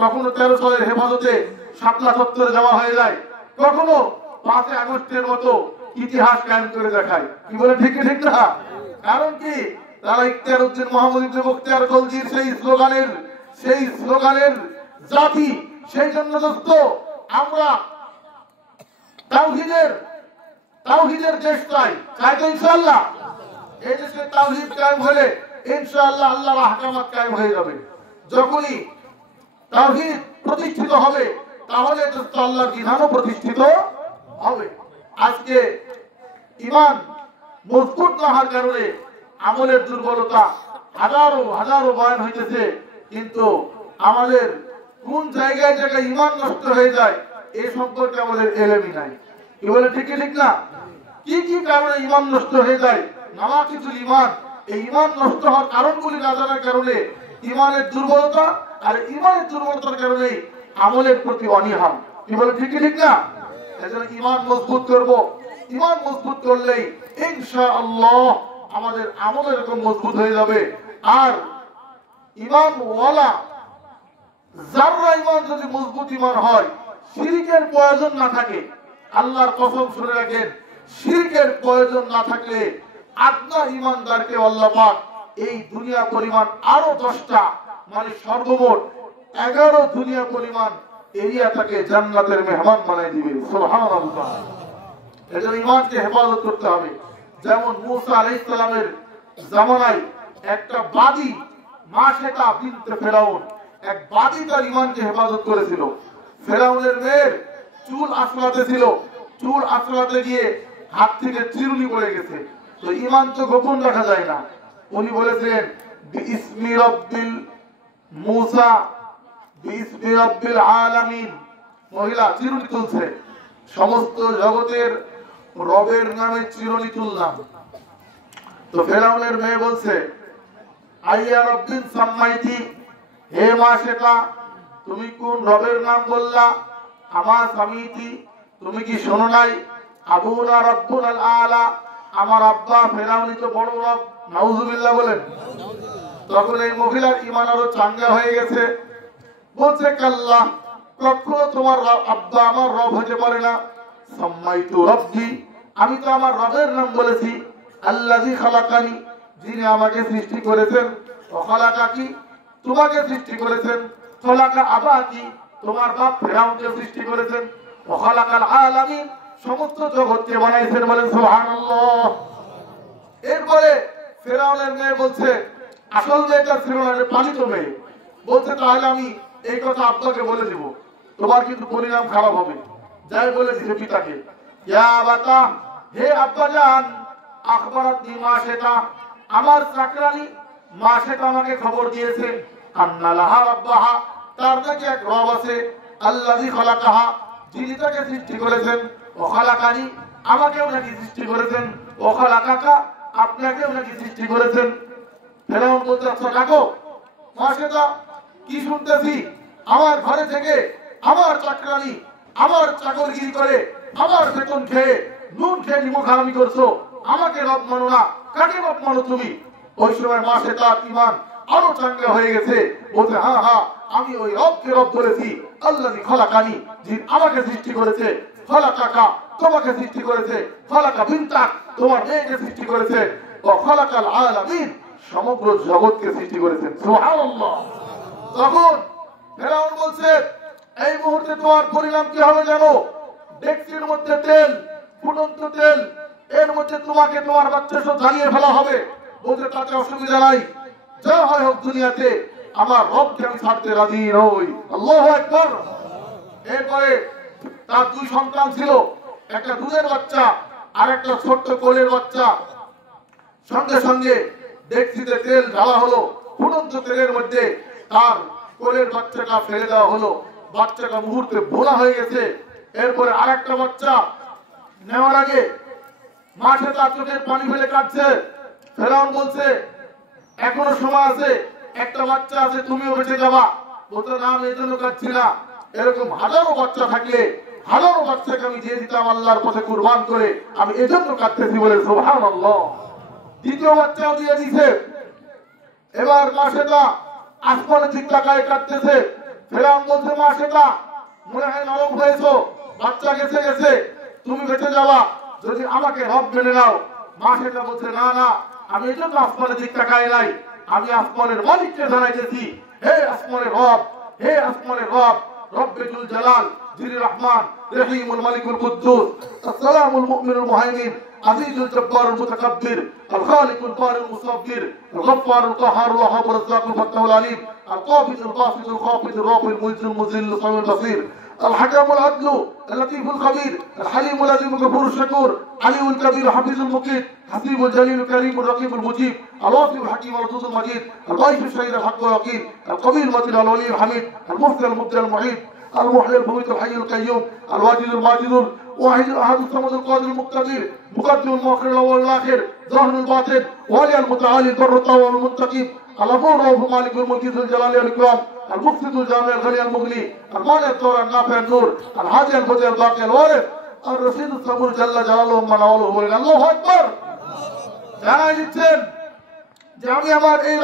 কখনো 13 সালের হেফাজতে শাপলা চত্বরে জমা হয়ে যায়, কখনো 5 আগস্টের মতো ইতিহাস কায়েম করে দেখায়। কি বলে? ঠিক না? কারণ কি? তারা ইফতিখার উদ্দিন মোহাম্মদ ইবনে বখতিয়ার খলজির সেই স্লোগানের জাতি। সেই জন্য দোস্ত, আমরা তাওহীদের দেশ চাই তো ইনশাআল্লাহ। এই দেশে তাওহীদ কায়েম হলে ইনশাআল্লাহ আল্লাহর আহকামাত কায়েম হয়ে যাবে। যখনই তাওহীদ প্রতিষ্ঠিত হবে, তাহলে দোস্ত আল্লাহর বিধানও প্রতিষ্ঠিত হবে। আজকে ঈমান মজবুত না হওয়ার কারণে আমলের দুর্বলতা, হাজারো বয়ান হইতেছে, কিন্তু আমাদের কোন জায়গায় ঈমান নষ্ট হয়ে যায় এই সম্পর্কে আমাদের এলেমই নাই। কি বলে? ঠিক না? কি কারণে ঈমান নষ্ট হয়ে যায়? নানা কিছু ঈমান, এই ঈমান নষ্ট হওয়ার কারণগুলি না জানার কারণে ঈমানের দুর্বলতা, আর ঈমানের দুর্বলতার কারণে আমলের প্রতি অনীহা। কি বলে? ঠিক না? এজন্য ঈমান মজবুত করব। ঈমান মজবুত করলেই ইনশাআল্লাহ আমাদের আমল এরকম মজবুত হয়ে যাবে। আর ঈমান ওয়ালা যারা ঈমান যদি মজবুত ঈমান হয়, শিরকের প্রয়োজন না থাকে, আল্লাহর কসম শুনে রাখেন, শিরকের প্রয়োজন না থাকলে আদনা ঈমানদারকে আল্লাহ পাক এই দুনিয়া পরিমাণ আরো 10টা, মানে সর্বমোট 11 দুনিয়া পরিমাণ এরিয়াটাকে জান্নাতের মেহমান বানিয়ে দিবে। সুবহানাল্লাহ। এজন্য ঈমানকে হেফাজত করতে হবে। যেমন মুসা আলাইহিস সালামের জামানায় একটা বাদী, মাশেতা বিনতে ফেরাউন, এক বাদী তার ঈমানকে হেফাজত করেছিল। ফেরাউনের মেয়ের চুল আঁচড়াতে ছিল, চুল আঁচড়াতে গিয়ে হাত থেকে চিরুনি পড়ে গেছে। তো ঈমান তো গোপন রাখা যায় না। উনি বলেছিলেন বিসমি রব্বিল মুসা বিসমি রাব্বিল আলামিন। মহিলা চিরুনি তুলছে, সমস্ত জগতের রবের নামে চিরুনি তুললাম। তো ফেরাউনের মেয়ে বলছে, আইয়া রব্বিন সাম্মাইতি, হে মা সেটা তুমি কোন রবের নাম বললা? আমার সামিতি, তুমি কি শোনো নাই? আবুনা রব্বুল আলা, আমার আব্বা ফেরাউনি তো বড় রব। নাউজুবিল্লাহ বলেন। তখন এই মহিলার ঈমান আরো চাঙ্গা হয়ে গেছে। বলছে, কাল্লা, কখনো তোমার আব্বা আমার রব হতে পারে না। সাম্মাইতু রব্বি, আমি তো আমার রবের নাম বলেছি। আল্লাযী খালাকানি, যিনি আমাকে সৃষ্টি করেছেন। ওয়া খালাকাকি, তোমাকে সৃষ্টি করেছেন। খালাকা আবাকি, তোমার বাপ ফেরাউনকে সৃষ্টি করেছেন। ওয়া খালাকাল আলামিন, সমস্ত জগৎকে বানাইছেন। বলেন সুবহানাল্লাহ। এরপরে ফেরাউনের মেয়ে বলছে, আসল মেয়েটা ছিল না, পালিত মেয়ে। বলছে, তাহলে আমি এই কথা আব্বাকে বলে দিব, তোমার কিন্তু পরিণাম খারাপ হবে। যাই বলে দিছে পিতাকে, ইয়া বাতা, হে আব্বাজান, আখবারাতনি মা সেটা, আমার চাকরানি মা সেটা আমাকে খবর দিয়েছে, আন্না লাহা রাব্বাহা, তার নাকি এক রব আছে, আল্লাযী খালাকাহা, যিনি তাকে সৃষ্টি করেছেন, ও খালাকানি, আমাকেও নাকি সৃষ্টি করেছেন, ও খালাকাকা, আপনাকেও নাকি সৃষ্টি করেছেন। ফেরাউন বলতে, আচ্ছা ডাকো। মা সেটা, কি শুনতেছি? আমার ঘরে থেকে আমার চাকরানি আমার চাকরগিরি করে আমার বেতন খেয়ে নুন খেয়ে নিমুখারামি করছো, আমাকে রব মানো না, কাকে রব মানো তুমি? ওই সময় মা সেটা ঈমান আরো চাঙ্গা হয়ে গেছে। বলতে, হ্যাঁ হ্যাঁ, আমি ওই রবকে রব ধরেছি, আল্লাযী খালাকানি, যিনি আমাকে সৃষ্টি করেছে, খালাকাকা, তোমাকে সৃষ্টি করেছে, খালাকা বিনতাক, তোমার মেয়েকে সৃষ্টি করেছে, ও খালাকাল আলামিন, সমগ্র জগৎকে সৃষ্টি করেছেন। সুবহানাল্লাহ। তখন ফেরাউন বলছে, এই মুহূর্তে তোমার পরিণাম কি হবে জানো? ডেকচির মধ্যে তেল, ফুটন্ত তেল, এর মধ্যে তোমাকে তোমার বাচ্চা সব জ্বালিয়ে ফেলা হবে। বলতে, তাতে অসুবিধা নাই, যা হয় হোক দুনিয়াতে আমার রবকে আমি ছাড়তে রাজি নই। আল্লাহু আকবার। এরপরে তার দুই সন্তান ছিল, একটা দুধের বাচ্চা আর একটা ছোট্ট কোলের বাচ্চা। সঙ্গে সঙ্গে ডেকচিতে তেল ঢালা হলো, ফুটন্ত তেলের মধ্যে তার কোলের বাচ্চাটা ফেলে দেওয়া হলো। বাচ্চাটা মুহূর্তে ভোলা হয়ে গেছে। এরপরে আরেকটা বাচ্চা নেওয়ার আগে মাঠে তার চোখের পানি ফেলে কাঁদছে। ফেরাউন বলছে, এখনো সময় আছে, একটা বাচ্চা আছে, তুমিও বেঁচে যাবা। বলতে, না, আমি এই জন্য কাঁদছি না, এরকম হাজারো বাচ্চা থাকলে হাজারো বাচ্চাকে আমি দিয়ে দিতাম আল্লাহর পথে কুরবান করে, আমি এই জন্য কাঁদতেছি। বলে সুবহানাল্লাহ। দ্বিতীয় বাচ্চাও দিয়ে দিছে। এবার মা সেটা আসমানের দিক তাকায় কাঁদতেছে। ফেরাউন বলছে, মা সেটা, মনে হয় নরম হয়েছো, বাচ্চা গেছে গেছে, তুমি বেঁচে যাওয়া, যদি আমাকে রব মেনে নাও। মা সেটা বলছে, না না, আমি এই জন্য আসমানের দিক তাকাই নাই, আমি আসমানের মালিককে জানাইতেছি, হে আসমানের রব, হে আসমানের রব, রব্বে জুল জালাল, যিনি রহমান রহিমুল মালিকুল কুদ্দুস, আসসালামুল মুমিনুল মুহাইমিন, আজিজুল জব্বারুল মুতাকাব্বির, আল খালিকুল বারিল মুসাব্বির, আল গফফারুল কাহ্হারুল ওয়াহাবুর রাজ্জাকুল ফাত্তাহুল আলিম, আল কাবিদুল বাসিতুল খাফিদুর রাফিউল মুইজুল মুযিল্লুল সামিউল বাসীর, الحكم العدل اللطيف الخبير الحليم العظيم الغفور الشكور علي الكبير حفيظ المقيت حسيب الجليل الكريم الرقيب المجيب الواسع الحكيم الودود المجيد الضيف الشهيد الحق واليقين القوي المتين الولي الحميد المحسن المبدع المعيد المحيي المميت الحي القيوم الواجد الماجد الواحد الاحد الصمد القادر المقتدر مقدم المؤخر الاول والاخر ظاهر الباطن والي المتعالي البر الطاوع المنتقم الغفور الرؤوف مالك الملك ذو الجلال والاكرام المقصد الجامع الغني المغني المانع الثور النافع النور الهادي البديع الباقي الوارث الرشيد الصبور جل جلاله من اوله الله اكبر। জানাই দিচ্ছেন যে আমি আমার এই